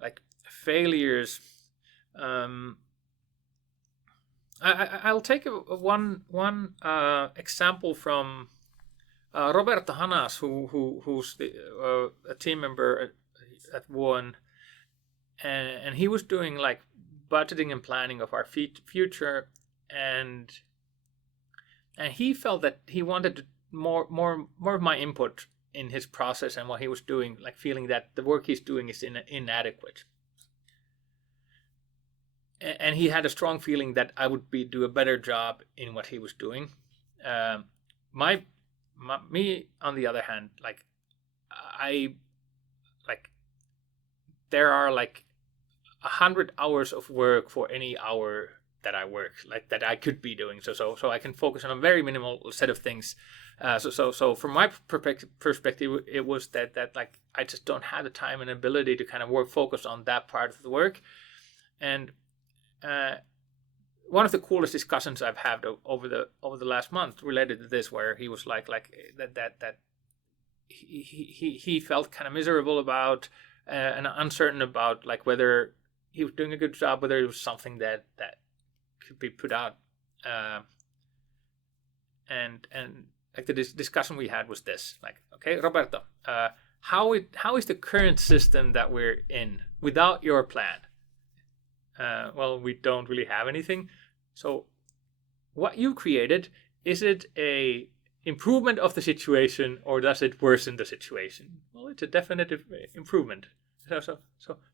like failures, I'll take one example from Roberto Hanas, who's a team member at VUO, and he was doing like budgeting and planning of our future, and he felt that he wanted more of my input in his process and what he was doing, like feeling that the work he's doing is inadequate. And he had a strong feeling that I would do a better job in what he was doing. Me on the other hand, like there are like 100 hours of work for any hour that I work, like that I could be doing. So I can focus on a very minimal set of things. So from my perspective, it was that like I just don't have the time and ability to kind of focus on that part of the work. And one of the coolest discussions I've had over the last month related to this, where he was like that he felt kind of miserable about and uncertain about like whether he was doing a good job, whether it was something that could be put out, and like the discussion we had was this, like, okay, Roberto, how is the current system that we're in without your plan? Well, we don't really have anything. So what you created, is it a improvement of the situation or does it worsen the situation? Well, it's a definitive improvement. So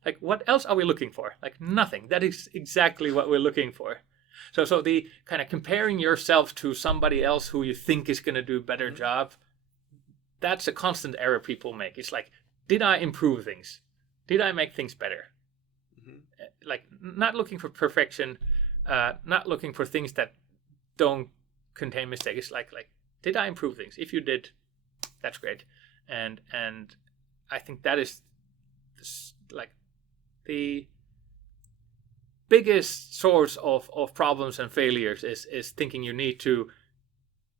like, what else are we looking for? Like, nothing. That is exactly what we're looking for. So the kind of comparing yourself to somebody else who you think is going to do a better job, that's a constant error people make. It's like, did I improve things? Did I make things better? Like, not looking for perfection, not looking for things that don't contain mistakes. Like did I improve things? If you did, that's great. And I think that is like the biggest source of problems and failures is thinking you need to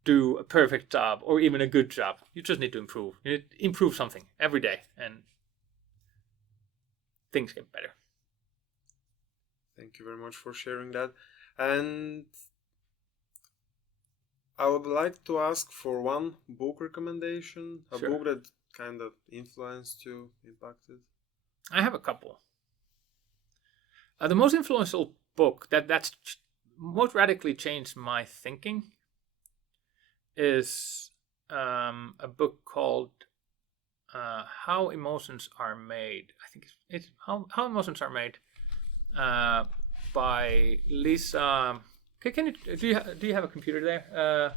do a perfect job or even a good job. You just need to improve. You need to improve something every day and things get better. Thank you very much for sharing that. And I would like to ask for one book recommendation, a Sure. book that kind of influenced you, impacted. I have a couple. The most influential book that's most radically changed my thinking is a book called How Emotions Are Made. I think it's How Emotions Are Made by Lisa. Can you do you have a computer there?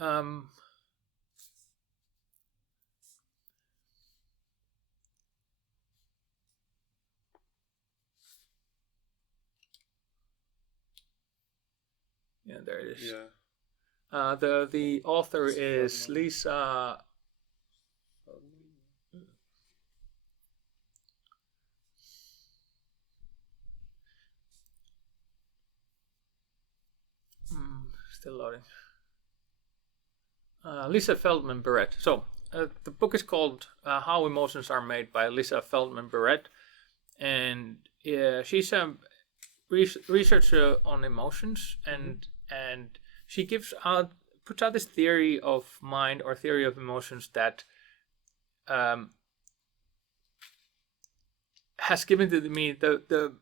Um, yeah, there it is. Yeah. The author is Lisa. Still loading. Lisa Feldman Barrett. So the book is called How Emotions Are Made by Lisa Feldman Barrett, and she's a researcher on emotions, and she puts out this theory of mind or theory of emotions that has given to me the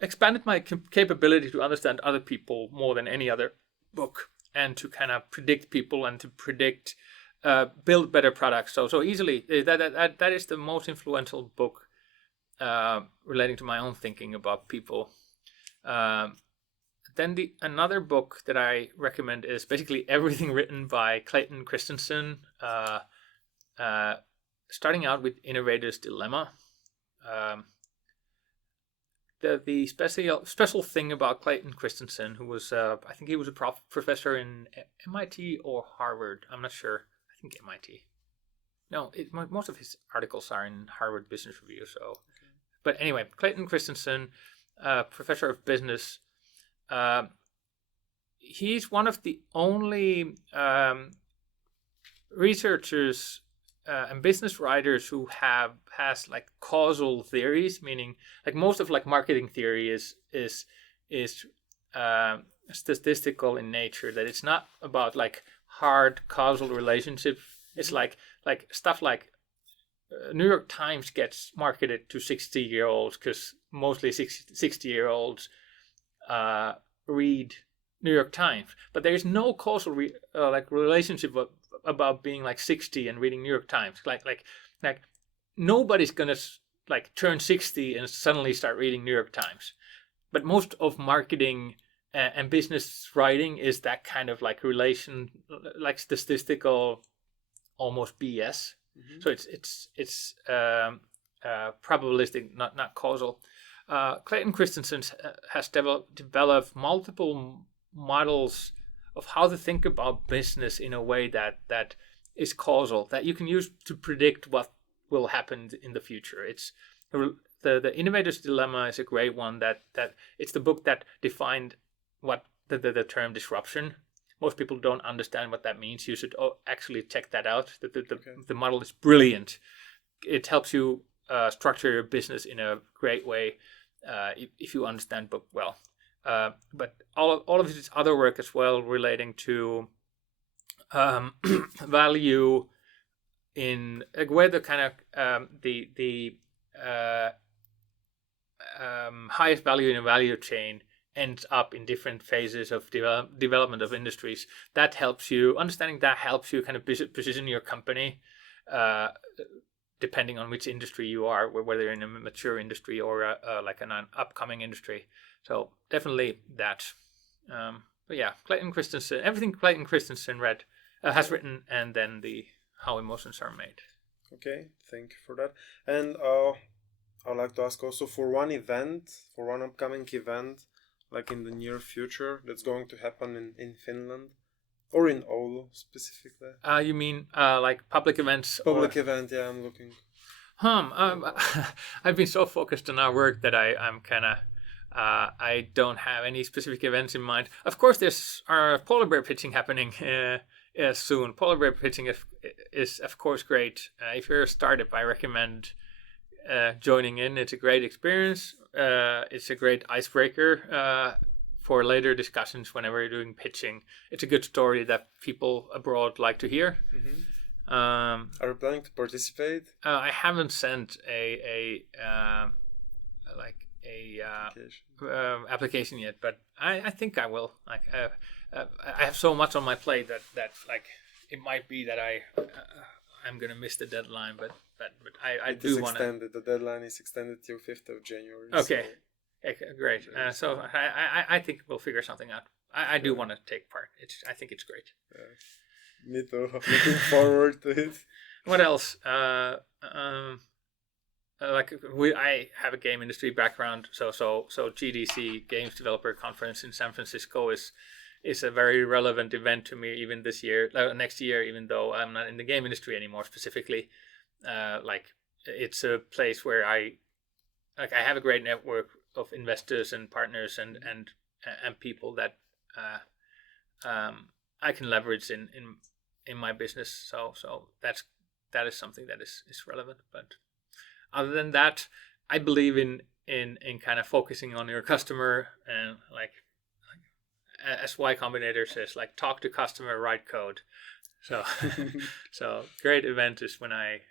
expanded my capability to understand other people more than any other book, and to kind of predict people and to predict build better products so easily. That is the most influential book relating to my own thinking about people. Then another book that I recommend is basically everything written by Clayton Christensen, starting out with Innovator's Dilemma. The special thing about Clayton Christensen, who was I think he was a professor in MIT or Harvard. I'm not sure. I think MIT. No, most of his articles are in Harvard Business Review. So, but anyway, Clayton Christensen, professor of business. He's one of the only researchers and business writers who has like causal theories, meaning like most of like marketing theory is statistical in nature. That it's not about like hard causal relationship. It's like stuff like New York Times gets marketed to 60-year-olds because mostly 60-year-olds read New York Times, but there is no causal relationship about being like 60 and reading New York Times. Like nobody's gonna like turn 60 and suddenly start reading New York Times. But most of marketing and business writing is that kind of like relation, like statistical, almost BS. So it's probabilistic, not causal. Clayton Christensen has developed multiple models of how to think about business in a way that is causal, that you can use to predict what will happen in the future. It's the Innovator's Dilemma is a great one. That it's the book that defined what the term disruption. Most people don't understand what that means. You should actually check that out. The model is brilliant. It helps you structure your business in a great way if you understand book well. But all of his other work as well, relating to value in where the kind of the highest value in a value chain ends up in different phases of development of industries. That helps you kind of position your company depending on which industry you are, whether you're in a mature industry or like an upcoming industry. So definitely that. But yeah, Clayton Christensen, everything Clayton Christensen has written, and then the How Emotions Are Made. Okay, thank you for that. And I'd like to ask also for one upcoming event, like in the near future, that's going to happen in Finland or in Oulu specifically. You mean like public events? Public event, yeah, I'm looking. I've been so focused on our work that I'm kind of I don't have any specific events in mind. Of course, there's our polar bear pitching happening soon. Polar bear pitching is of course great. If you're a startup, I recommend joining in. It's a great experience. it's a great icebreaker for later discussions whenever you're doing pitching. It's a good story that people abroad like to hear. Are you planning to participate? I haven't sent a application yet, but I think I will. Like I have so much on my plate that like it might be that I'm gonna miss the deadline, but I do want to. Extended. The deadline is extended till 5th of January. Okay, so great. So I think we'll figure something out. I do want to take part. I think it's great. Me too. Looking forward to it. What else? I have a game industry background, so GDC Games Developer Conference in San Francisco is a very relevant event to me even this year, next year, even though I'm not in the game industry anymore specifically. It's a place where I have a great network of investors and partners and people that I can leverage in my business. So that is something that is relevant. But other than that, I believe in kind of focusing on your customer, and like as Y Combinator says, like talk to customer, write code. So so great event is when I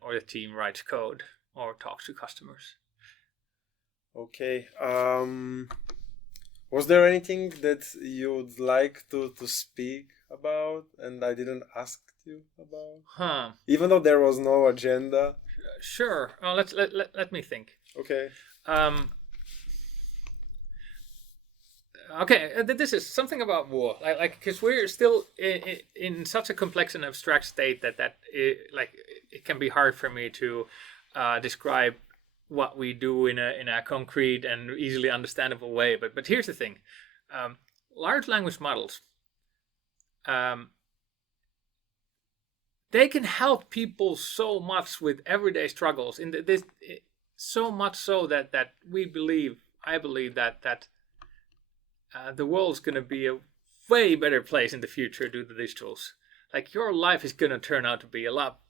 or the team writes code or talks to customers. Okay. Was there anything that you'd like to speak about and I didn't ask you about? Even though there was no agenda. Sure. Let me think. Okay. Okay, this is something about war, like because we're still in such a complex and abstract state that it can be hard for me to describe what we do in a concrete and easily understandable way. But here's the thing: large language models, they can help people so much with everyday struggles. So much so that I believe that the world's going to be a way better place in the future due to these tools. Like your life is going to turn out to be a lot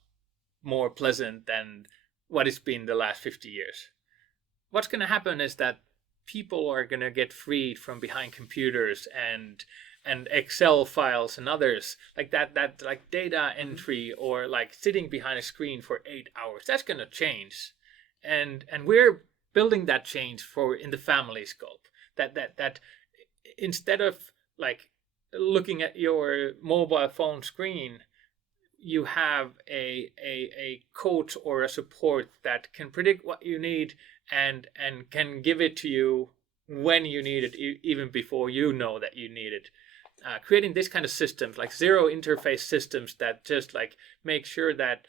more pleasant than what it's been the last 50 years. What's going to happen is that people are going to get freed from behind computers and Excel files and others like that like data entry or like sitting behind a screen for 8 hours. That's going to change, and we're building that change in the family scope. That instead of like looking at your mobile phone screen, you have a coach or a support that can predict what you need and can give it to you when you need it, even before you know that you need it. Creating this kind of systems, like zero interface systems that just like make sure that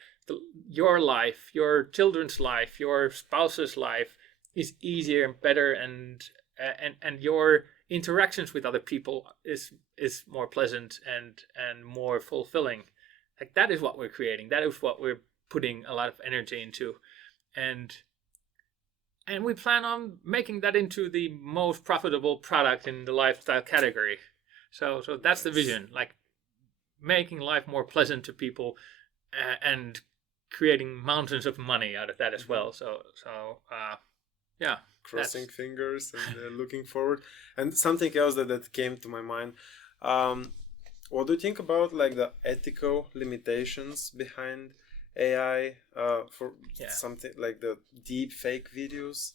your life, your children's life, your spouse's life is easier and better, and your interactions with other people is more pleasant and more fulfilling. Like that is what we're creating. That is what we're putting a lot of energy into, and we plan on making that into the most profitable product in the lifestyle category. So that's the vision, like making life more pleasant to people and creating mountains of money out of that as well. So yeah. Crossing fingers and looking forward. And something else that came to my mind. What do you think about like the ethical limitations behind AI something like the deep fake videos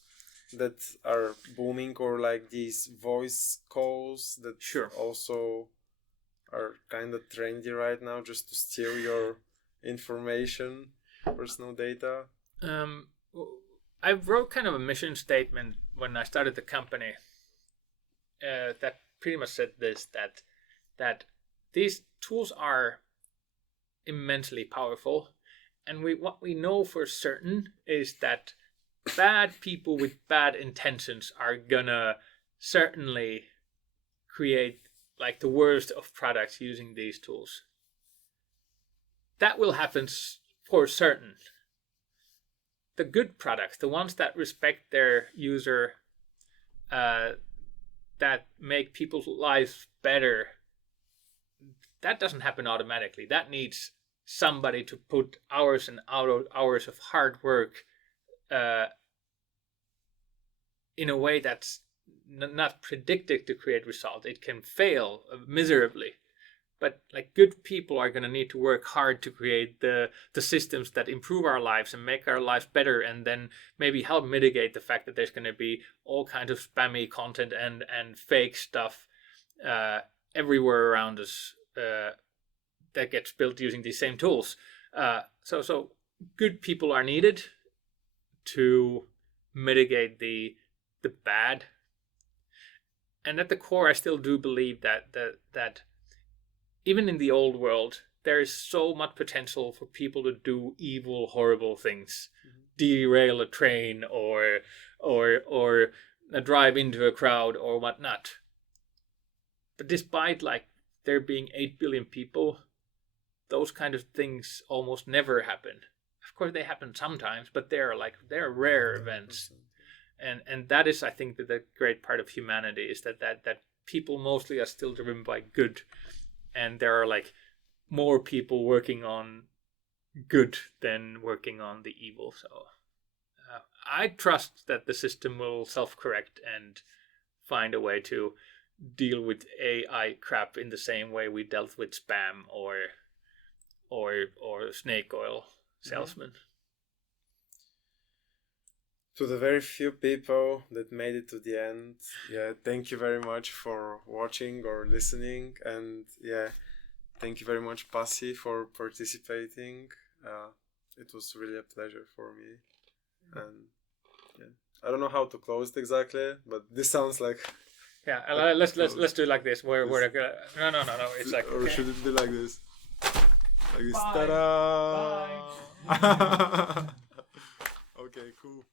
that are booming, or like these voice calls that also are kind of trendy right now, just to steal your information, personal data? I wrote kind of a mission statement when I started the company that pretty much said this, that these tools are immensely powerful, and what we know for certain is that bad people with bad intentions are gonna certainly create like the worst of products using these tools. That will happen for certain. The good products, the ones that respect their user, that make people's lives better, that doesn't happen automatically. That needs somebody to put hours and hours of hard work in a way that's not predicted to create results. It can fail miserably. But like good people are going to need to work hard to create the systems that improve our lives and make our lives better, and then maybe help mitigate the fact that there's going to be all kinds of spammy content and fake stuff everywhere around us that gets built using these same tools. So good people are needed to mitigate the bad. And at the core, I still do believe that even in the old world, there is so much potential for people to do evil, horrible things, derail a train or drive into a crowd or whatnot. But despite like there being 8 billion people, those kind of things almost never happen. Of course, they happen sometimes, but they're rare events. And that is, I think, the great part of humanity is that people mostly are still driven by good. And there are like more people working on good than working on the evil. So I trust that the system will self-correct and find a way to deal with AI crap in the same way we dealt with spam or snake oil salesmen. To the very few people that made it to the end, thank you very much for watching or listening, and thank you very much, Pasi, for participating. It was really a pleasure for me, and I don't know how to close it exactly, but this sounds like let's do it like this. We're no. It's like, or should it be like this? Like this. Bye. Ta-da! Bye. Okay, cool.